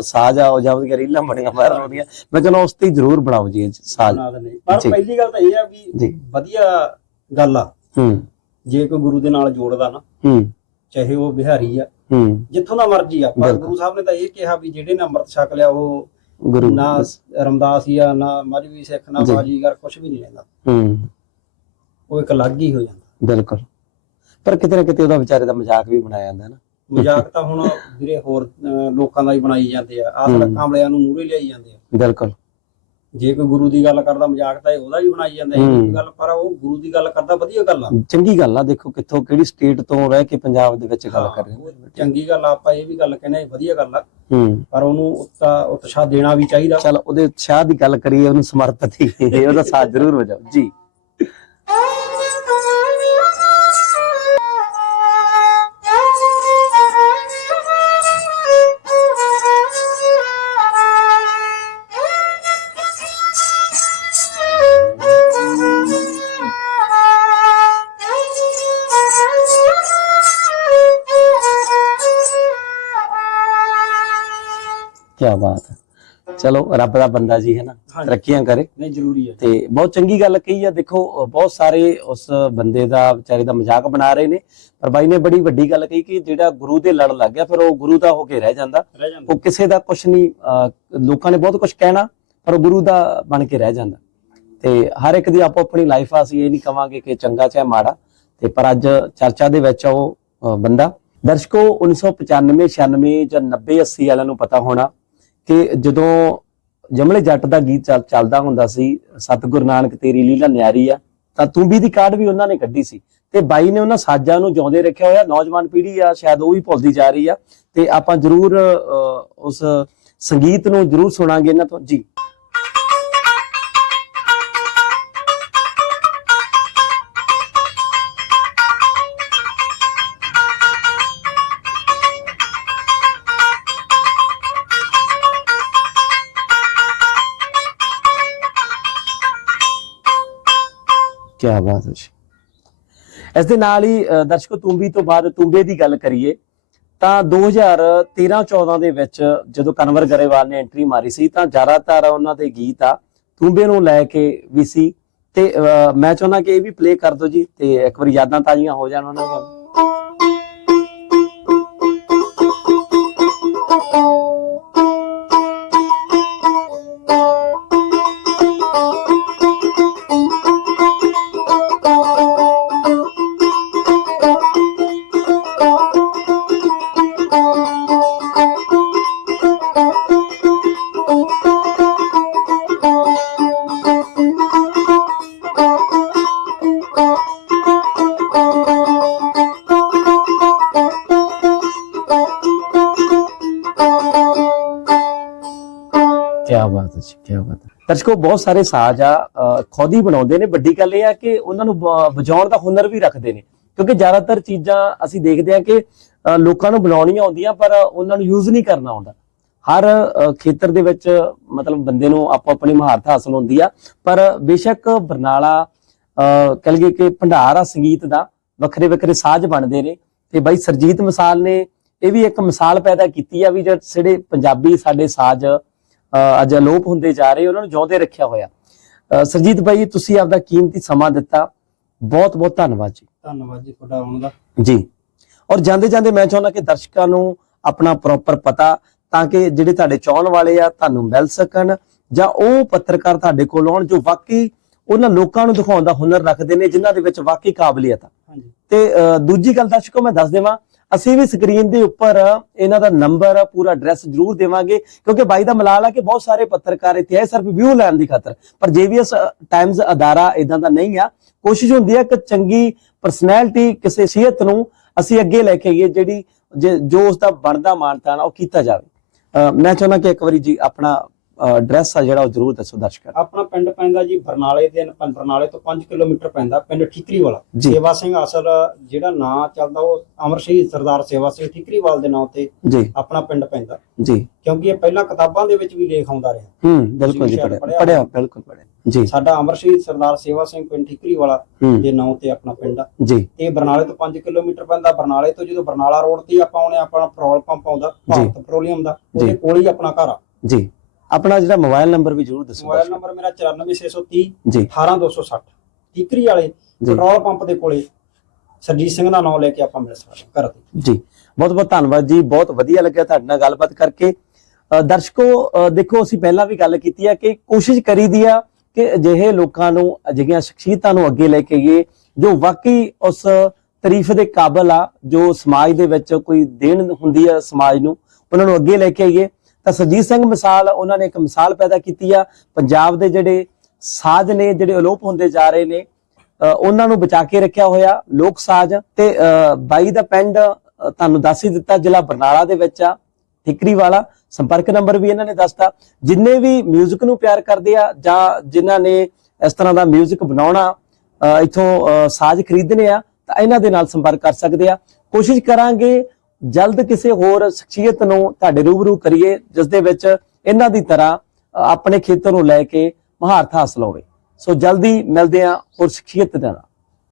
ਸਾਜ਼ ਆ ਉਹ ਜਾਂ ਰੀਲਾਂ ਬੜੀਆਂ ਵਾਇਰਲ ਹੁੰਦੀਆਂ। ਮੈਂ ਕਹਿੰਦਾ ਉਸ ਤੇ ਜ਼ਰੂਰ ਬਣਾਓ ਜੀ ਸਾਜ਼ ਪਰ ਜੀ। ਪਹਿਲੀ ਗੱਲ ਤਾਂ ਇਹ ਆ ਵੀ ਜੀ। ਵਧੀਆ ਗੱਲ ਆ। ਹੂੰ। ਜੇ ਕੋਈ ਗੁਰੂ ਦੇ ਨਾਲ ਜੋੜਦਾ ਨਾ ਹੂੰ। ਚਾਹੇ ਉਹ ਬਿਹਾਰੀ ਆ ਹੂੰ। ਜਿੱਥੋਂ ਦਾ ਮਰਜ਼ੀ ਆ। ਪਰ। ਗੁਰੂ ਸਾਹਿਬ ਨੇ ਤਾਂ ਇਹ ਕਿਹਾ ਵੀ ਜਿਹੜੇ ਨੇ ਅੰਮ੍ਰਿਤ ਛਕ ਲਿਆ ਉਹ ਗੁਰੂ ਨਾ ਰਮਦਾਸੀਆ ਨਾ ਮਜਵੀ ਸਿੱਖ ਨਾ। ਬਾਜੀਗਰ ਕੁਝ ਵੀ ਨਹੀਂ ਲੈਂਦਾ ਹੂੰ। ਉਹ ਇੱਕ ਅਲੱਗ ਹੀ ਹੋ ਜਾਂਦਾ। ਬਿਲਕੁਲ। ਪਰ ਕਿਤੇ ਨਾ ਕਿਤੇ ਉਹਦਾ ਵਿਚਾਰੇ ਦਾ ਮਜ਼ਾਕ ਵੀ ਬਣਾਇਆ ਜਾਂਦਾ ਹੈ ਨਾ। ਮਜ਼ਾਕ ਤਾਂ ਹੁਣ ਵੀਰੇ ਹੋਰ ਲੋਕਾਂ ਦਾ ਹੀ ਬਣਾਈ ਜਾਂਦੇ ਆ। ਆਹ ਸਾਡਾ। ਕਾਮਲਿਆਂ ਨੂੰ ਮੂਹਰੇ ਲਿਆਈ ਜਾਂਦੇ ਆ। ਬਿਲਕੁਲ। ਜੇ ਕੋਈ ਗੁਰੂ ਦੀ ਗੱਲ ਕਰਦਾ ਮਜ਼ਾਕ ਤਾਂ ਇਹ ਉਹਦਾ ਵੀ ਬਣਾਈ ਜਾਂਦਾ ਇਹ ਗੱਲ ਪਰ ਉਹ ਗੁਰੂ ਦੀ ਗੱਲ ਕਰਦਾ ਵਧੀਆ ਗੱਲ ਆ। ਚੰਗੀ ਗੱਲ ਆ ਦੇਖੋ ਕਿੱਥੋਂ ਕਿਹੜੀ ਸਟੇਟ ਤੋਂ ਰਹਿ ਕੇ ਪੰਜਾਬ ਦੇ ਵਿੱਚ ਗੱਲ ਕਰ ਰਹੇ ਚੰਗੀ ਗੱਲ ਆ ਆਪਾਂ ਇਹ ਵੀ ਗੱਲ ਕਹਿੰਦੇ ਆ ਵਧੀਆ ਗੱਲ ਆ। ਪਰ ਉਹਨੂੰ ਉਤਸ਼ਾਹ ਉਤਸ਼ਾਹ ਦੇਣਾ ਵੀ ਚਾਹੀਦਾ। ਚਲ ਉਹਦੇ ਉਤਸ਼ਾਹ ਦੀ ਗੱਲ ਕਰੀਏ ਉਹਨੂੰ ਸਮਰਪਿਤ ਹੀ ਉਹਦਾ ਸਾਥ ਜ਼ਰੂਰ ਹੋ ਜਾਓ ਜੀ। ਕੀ ਬਾਤ ਹੈ। ਚਲੋ ਰੱਬ ਦਾ ਬੰਦਾ ਜੀ ਹੈ ਨਾ। ਤਰੱਕੀਆਂ ਕਰੇ। ਨਹੀਂ ਜ਼ਰੂਰੀ ਹੈ। ਤੇ ਬਹੁਤ ਚੰਗੀ ਗੱਲ ਕਹੀ ਆ। ਦੇਖੋ ਬਹੁਤ ਸਾਰੇ ਉਸ ਬੰਦੇ ਦਾ ਵਿਚਾਰੇ ਦਾ ਮਜ਼ਾਕ ਬਣਾ ਰਹੇ ਨੇ। ਪਰ ਬਾਈ ਨੇ ਬੜੀ ਵੱਡੀ ਗੱਲ ਕਹੀ ਕਿ ਜਿਹੜਾ ਗੁਰੂ ਦੇ ਲੜ ਲੱਗ ਗਿਆ ਫਿਰ ਉਹ ਗੁਰੂ ਦਾ ਹੋ ਕੇ ਰਹਿ ਜਾਂਦਾ। ਉਹ ਕਿਸੇ ਦਾ ਕੁਝ ਨਹੀਂ ਲੋਕਾਂ ਨੇ ਬਹੁਤ ਕੁਝ ਕਹਿਣਾ ਪਰ ਉਹ ਗੁਰੂ ਦਾ ਬਣ ਕੇ ਰਹਿ ਜਾਂਦਾ। ਤੇ ਹਰ ਇੱਕ ਦੀ ਆਪੋ ਆਪਣੀ ਲਾਈਫ ਆ ਅਸੀਂ ਇਹ ਨਹੀਂ ਕਵਾਂਗੇ ਕਿ ਚੰਗਾ ਚਾਹੇ ਮਾੜਾ। ਤੇ ਪਰ ਅੱਜ ਚਰਚਾ ਦੇ ਵਿੱਚ ਉਹ ਬੰਦਾ। ਦਰਸ਼ਕੋ 1995 96 ਜਾਂ 90 80 ਵਾਲਿਆਂ ਨੂੰ ਪਤਾ ਹੋਣਾ ਕਿ ਜਦੋਂ ਜਮਲੇ ਜੱਟ ਦਾ ਗੀਤ ਚੱਲਦਾ ਹੁੰਦਾ ਸੀ ਸਤਿਗੁਰ ਨਾਨਕ ਤੇਰੀ ਲੀਲਾ ਨਿਆਰੀ ਆ ਤਾਂ ਤੂੰਬੀ ਦੀ ਕਾਢ ਵੀ ਉਹਨਾਂ ਨੇ ਕੱਢੀ ਸੀ। ਤੇ ਬਾਈ ਨੇ ਉਹਨਾਂ ਸਾਜ਼ਾਂ ਨੂੰ ਜਿਉਂਦੇ ਰੱਖਿਆ ਹੋਇਆ ਨੌਜਵਾਨ ਪੀੜ੍ਹੀ ਆ ਸ਼ਾਇਦ ਉਹ ਵੀ ਭੁੱਲਦੀ ਜਾ ਰਹੀ ਆ। ਤੇ ਆਪਾਂ ਜਰੂਰ ਅ, ਉਸ ਸੰਗੀਤ ਨੂੰ ਜਰੂਰ ਸੁਣਾਂਗੇ ਇਹਨਾਂ ਤੋਂ। ਜੀ। ਬਾਤ ਹੈ ਜੀ ਇਸ ਦੇ ਨਾਲ ਹੀ ਦਰਸ਼ਕੋ ਤੁੰਬੀ ਤੋਂ ਬਾਅਦ ਤੁੰਬੇ ਦੀ ਗੱਲ ਕਰੀਏ ਤਾਂ 2013-14 ਦੇ ਵਿੱਚ ਜਦੋਂ ਕਨਵਰ ਗਰੇਵਾਲ ਨੇ ਐਂਟਰੀ ਮਾਰੀ ਸੀ ਤਾਂ ਜ਼ਿਆਦਾਤਰ ਉਹਨਾਂ ਦੇ ਗੀਤ ਆ ਤੁੰਬੇ ਨੂੰ ਲੈ ਕੇ ਵੀ ਸੀ। ਤੇ ਅ, ਮੈਂ ਚਾਹੁੰਦਾ ਕਿ ਇਹ ਵੀ ਪਲੇ ਕਰ ਦਿਓ ਜੀ ਤੇ ਇੱਕ ਵਾਰੀ ਯਾਦਾਂ ਤਾਜ਼ੀਆਂ ਹੋ ਜਾਣ ਉਹਨਾਂ ਦੀਆਂ ਅੱਛਾ ਕੀ ਬਾਤ ਹੈ। ਦਰਸ਼ਕੋ ਬਹੁਤ ਸਾਰੇ ਸਾਜ਼ ਆ ਅ, ਬਣਾਉਂਦੇ ਨੇ। ਵੱਡੀ ਗੱਲ ਇਹ ਆ ਕਿ ਉਹਨਾਂ ਨੂੰ ਵਜਾਉਣ ਦਾ ਹੁਨਰ ਵੀ ਰੱਖਦੇ ਨੇ। ਕਿਉਂਕਿ ਜ਼ਿਆਦਾਤਰ ਚੀਜ਼ਾਂ ਅਸੀਂ ਦੇਖਦੇ ਆ ਕਿ ਲੋਕਾਂ ਨੂੰ ਬਣਾਉਣੀਆਂ ਆਉਂਦੀਆਂ ਪਰ ਉਹਨਾਂ ਨੂੰ ਯੂਜ਼ ਨਹੀਂ ਕਰਨਾ ਆਉਂਦਾ। ਹਰ ਖੇਤਰ ਦੇ ਵਿੱਚ ਮਤਲਬ ਬੰਦੇ ਨੂੰ ਆਪੋ ਆਪਣੀ ਮਹਾਰਤ ਹਾਸਲ ਹੁੰਦੀ ਆ। ਪਰ ਬੇਸ਼ੱਕ ਬਰਨਾਲਾ ਅ, ਕਹਿ ਲਈਏ ਕਿ ਭੰਡਾਰ ਆ ਸੰਗੀਤ ਦਾ ਵੱਖਰੇ ਵੱਖਰੇ ਸਾਜ਼ ਬਣਦੇ ਨੇ। ਤੇ ਬਾਈ ਸਰਜੀਤ ਮਿਸਾਲ ਨੇ ਇਹ ਵੀ ਇੱਕ ਮਿਸਾਲ ਪੈਦਾ ਕੀਤੀ ਆ ਵੀ ਜਿਹੜੇ ਪੰਜਾਬੀ ਸਾਡੇ ਸਾਜ਼ ਅੱਜ ਅਲੋਪ ਹੁੰਦੇ ਜਾ ਰਹੇ ਉਹਨਾਂ ਨੂੰ ਜਿਉਂਦੇ ਰੱਖਿਆ ਹੋਇਆ। ਸਰਜੀਤ ਭਾਈ ਤੁਸੀਂ ਆਪਦਾ ਕੀਮਤੀ ਸਮਾਂ ਦਿੱਤਾ। ਬਹੁਤ ਬਹੁਤ ਧੰਨਵਾਦ ਜੀ। ਧੰਨਵਾਦ ਜੀ ਤੁਹਾਡਾ ਆਉਣ ਦਾ। ਜੀ। ਔਰ ਜਾਂਦੇ ਜਾਂਦੇ ਮੈਂ ਚਾਹੁੰਦਾ ਕਿ ਦਰਸ਼ਕਾਂ ਨੂੰ ਆਪਣਾ ਪ੍ਰੋਪਰ ਪਤਾ ਤਾਂ ਕਿ ਜਿਹੜੇ ਤੁਹਾਡੇ ਚਾਹਣ ਵਾਲੇ ਆ ਤੁਹਾਨੂੰ ਮਿਲ ਸਕਣ ਜਾਂ ਉਹ ਪੱਤਰਕਾਰ ਤੁਹਾਡੇ ਕੋਲ ਆਉਣ ਜੋ ਵਾਕਈ ਉਹਨਾਂ ਲੋਕਾਂ ਨੂੰ ਦਿਖਾਉਣ ਦਾ ਹੁਨਰ ਰੱਖਦੇ ਨੇ ਜਿਨ੍ਹਾਂ ਦੇ ਵਿੱਚ ਵਾਕਈ ਕਾਬਲੀਅਤ ਆ। ਹਾਂਜੀ। ਤੇ ਦੂਜੀ ਗੱਲ ਦਰਸ਼ਕੋ ਮੈਂ ਦੱਸ ਦੇਵਾਂ ਅਸੀਂ ਵੀ ਸਕਰੀਨ ਦੇ ਉੱਪਰ ਇਹਨਾਂ ਦਾ ਨੰਬਰ ਪੂਰਾ ਐਡਰੈਸ ਜ਼ਰੂਰ ਦੇਵਾਂਗੇ, ਕਿਉਂਕਿ ਬਾਈ ਦਾ ਮਲਾਲ ਆ ਕਿ ਬਹੁਤ ਸਾਰੇ ਪੱਤਰਕਾਰ ਇੱਥੇ ਆਏ, ਸਿਰਫ ਵਿਊ ਲੈਣ ਦੀ ਖਾਤਰ। ਪਰ ਜੇਵੀਐਸ ਟਾਈਮਜ਼ ਅਦਾਰਾ ਇਦਾਂ ਦਾ ਨਹੀਂ ਆ। ਕੋਸ਼ਿਸ਼ ਹੁੰਦੀ ਹੈ ਕਿ ਚੰਗੀ ਪਰਸਨੈਲਿਟੀ ਕਿਸੇ ਸਿਹਤ ਨੂੰ ਅਸੀਂ ਅੱਗੇ ਲੈ ਕੇ ਆਈਏ, ਜਿਹੜੀ ਜੇ- ਜੋ ਉਸ ਦਾ ਬਣਦਾ ਮਾਨਤਾਨ ਉਹ ਕੀਤਾ ਜਾਵੇ। ਮੈਂ ਚਾਹੁੰਦਾ ਕਿ ਇੱਕ ਵਾਰੀ ਜੀ ਆਪਣਾ ਐਡਰੈਸ ਆ ਜਿਹੜਾ ਉਹ ਜ਼ਰੂਰ ਦੱਸੋ ਦਰਸ਼ਕਾਂ। ਆਪਣਾ ਪਿੰਡ ਪੈਂਦਾ ਜੀ ਬਰਨਾਲੇ ਦੇ ਬਰਨਾਲੇ ਤੋਂ 5 ਕਿਲੋਮੀਟਰ ਪੈਂਦਾ ਪਿੰਡ ਠੀਕਰੀ ਵਾਲਾ ਜੀ। ਸੇਵਾ ਸਿੰਘ ਅਸਲ ਜਿਹੜਾ ਨਾਂ ਚੱਲਦਾ ਉਹ ਅਮਰ ਸ਼ਹੀਦ ਸਰਦਾਰ ਸੇਵਾ ਸਿੰਘ ਠੀਕਰੀਵਾਲ ਦੇ ਨਾਂ ਤੇ ਜੀ। ਆਪਣਾ ਪਿੰਡ ਪੈਂਦਾ। ਜੀ। ਕਿਉਂਕਿ ਇਹ ਪਹਿਲਾਂ ਕਿਤਾਬਾਂ ਦੇ ਵਿੱਚ ਵੀ ਲੇਖ ਆਉਂਦਾ ਰਿਹਾ। ਹੂੰ ਬਿਲਕੁਲ ਜੀ ਪੜਿਆ ਬਿਲਕੁਲ ਪੜਿਆ ਜੀ। ਸਾਡਾ ਅਮਰ ਸ਼ਹੀਦ ਸਰਦਾਰ ਸੇਵਾ ਸਿੰਘ ਪਿੰਡ ਠੀਕਰੀ ਵਾਲਾ ਹੂੰ। ਦੇ ਨਾਂ ਤੇ ਆਪਣਾ ਪਿੰਡ ਆ। ਜੀ। ਤੇ ਬਰਨਾਲੇ ਤੋਂ 5 ਕਿਲੋਮੀਟਰ ਪੈਂਦਾ। ਬਰਨਾਲੇ ਤੋਂ ਜਦੋਂ ਬਰਨਾਲਾ ਰੋਡ ਤੇ ਆਪਾਂ ਆਉਣੇ ਆਪਣਾ ਪੈਟਰੋਲ ਪੰਪ ਆਉਂਦਾ ਭਾਰਤ ਪੈਟਰੋਲੀਅਮ ਦਾ ਉਹਦੇ। ਕੋਲ ਹੀ ਆਪਣਾ ਘਰ ਆ। ਜੀ। ਆਪਣਾ ਜਿਹੜਾ ਮੋਬਾਈਲ ਨੰਬਰ ਵੀ ਜ਼ਰੂਰ ਦੱਸੋ ਮੋਬਾਈਲ ਨੰਬਰ ਮੇਰਾ 94630 ਜੀ। 18260 ਠੀਕਰੀ ਵਾਲੇ ਪੈਟਰੋਲ ਪੰਪ ਦੇ ਕੋਲੇ ਸਰਜੀਤ ਸਿੰਘ ਦਾ ਨਾਮ ਲੈ ਕੇ ਆਪਾਂ ਮਿਲ ਸਕਦੇ ਤੇ ਜੀ। ਬਹੁਤ ਬਹੁਤ ਧੰਨਵਾਦ ਜੀ ਬਹੁਤ ਵਧੀਆ ਲੱਗਿਆ ਤੁਹਾਡੇ ਨਾਲ ਗੱਲਬਾਤ ਕਰਕੇ। ਦਰਸ਼ਕੋ ਦੇਖੋ ਅਸੀਂ ਪਹਿਲਾਂ ਵੀ ਗੱਲ ਕੀਤੀ ਹੈ ਕਿ ਕੋਸ਼ਿਸ਼ ਕਰੀਦੀ ਆ ਕਿ ਅਜਿਹੇ ਲੋਕਾਂ ਨੂੰ ਅਜਿਹੀਆਂ ਸ਼ਖਸੀਅਤਾਂ ਨੂੰ ਅੱਗੇ ਲੈ ਕੇ ਆਈਏ ਜੋ ਵਾਕਈ ਉਸ ਤਾਰੀਫ ਦੇ ਕਾਬਲ ਆ ਜੋ ਸਮਾਜ ਦੇ ਵਿੱਚ ਕੋਈ ਦੇਣ ਹੁੰਦੀ ਆ ਸਮਾਜ ਨੂੰ ਉਹਨਾਂ ਨੂੰ ਅੱਗੇ ਲੈ ਕੇ ਆਈਏ। ਤਾਂ ਸਰਜੀਤ ਸਿੰਘ ਮਿਸਾਲ ਉਹਨਾਂ ਨੇ ਇੱਕ ਮਿਸਾਲ ਪੈਦਾ ਕੀਤੀ ਆ ਪੰਜਾਬ ਦੇ ਜਿਹੜੇ ਸਾਜ਼ ਨੇ ਜਿਹੜੇ ਅਲੋਪ ਹੁੰਦੇ ਜਾ ਰਹੇ ਨੇ ਅ, ਉਹਨਾਂ ਨੂੰ ਬਚਾ ਕੇ ਰੱਖਿਆ ਹੋਇਆ ਲੋਕ ਸਾਜ਼ ਤੇ ਅ, ਬਾਈ ਦਾ ਪਿੰਡ ਅ, ਤੁਹਾਨੂੰ ਦੱਸ ਹੀ ਦਿੱਤਾ ਜ਼ਿਲ੍ਹਾ ਬਰਨਾਲਾ ਦੇ ਵਿੱਚ ਆ ਠਿਕਰੀ ਵਾਲਾ ਸੰਪਰਕ ਨੰਬਰ ਵੀ ਇਹਨਾਂ ਨੇ ਦੱਸਤਾ ਜਿੰਨੇ ਵੀ 뮤직 ਨੂੰ ਪਿਆਰ ਕਰਦੇ ਆ ਜਾਂ ਜਿਨ੍ਹਾਂ ਨੇ ਇਸ ਤਰ੍ਹਾਂ ਦਾ 뮤직 ਬਣਾਉਣਾ ਅ, ਇੱਥੋਂ ਅ, ਸਾਜ਼ ਖਰੀਦਣੇ ਆ ਤਾਂ ਇਹਨਾਂ ਦੇ ਨਾਲ ਸੰਪਰਕ ਕਰ ਸਕਦੇ ਆ ਕੋਸ਼ਿਸ਼ ਕਰਾਂਗੇ ਜਲਦ ਕਿਸੇ ਹੋਰ ਸ਼ਖਸੀਅਤ ਨੂੰ ਤੁਹਾਡੇ ਰੂਬਰੂ ਕਰੀਏ ਜਿਸ ਦੇ ਵਿੱਚ ਇਹਨਾਂ ਦੀ ਤਰ੍ਹਾਂ ਆਪਣੇ ਖੇਤਰ ਨੂੰ ਲੈ ਕੇ ਮਹਾਰਤ ਹਾਸਲ ਹੋਵੇ। ਸੋ ਜਲਦੀ ਮਿਲਦੇ ਆ ਹੋਰ ਸ਼ਖਸੀਅਤ ਦੇ ਨਾਲ।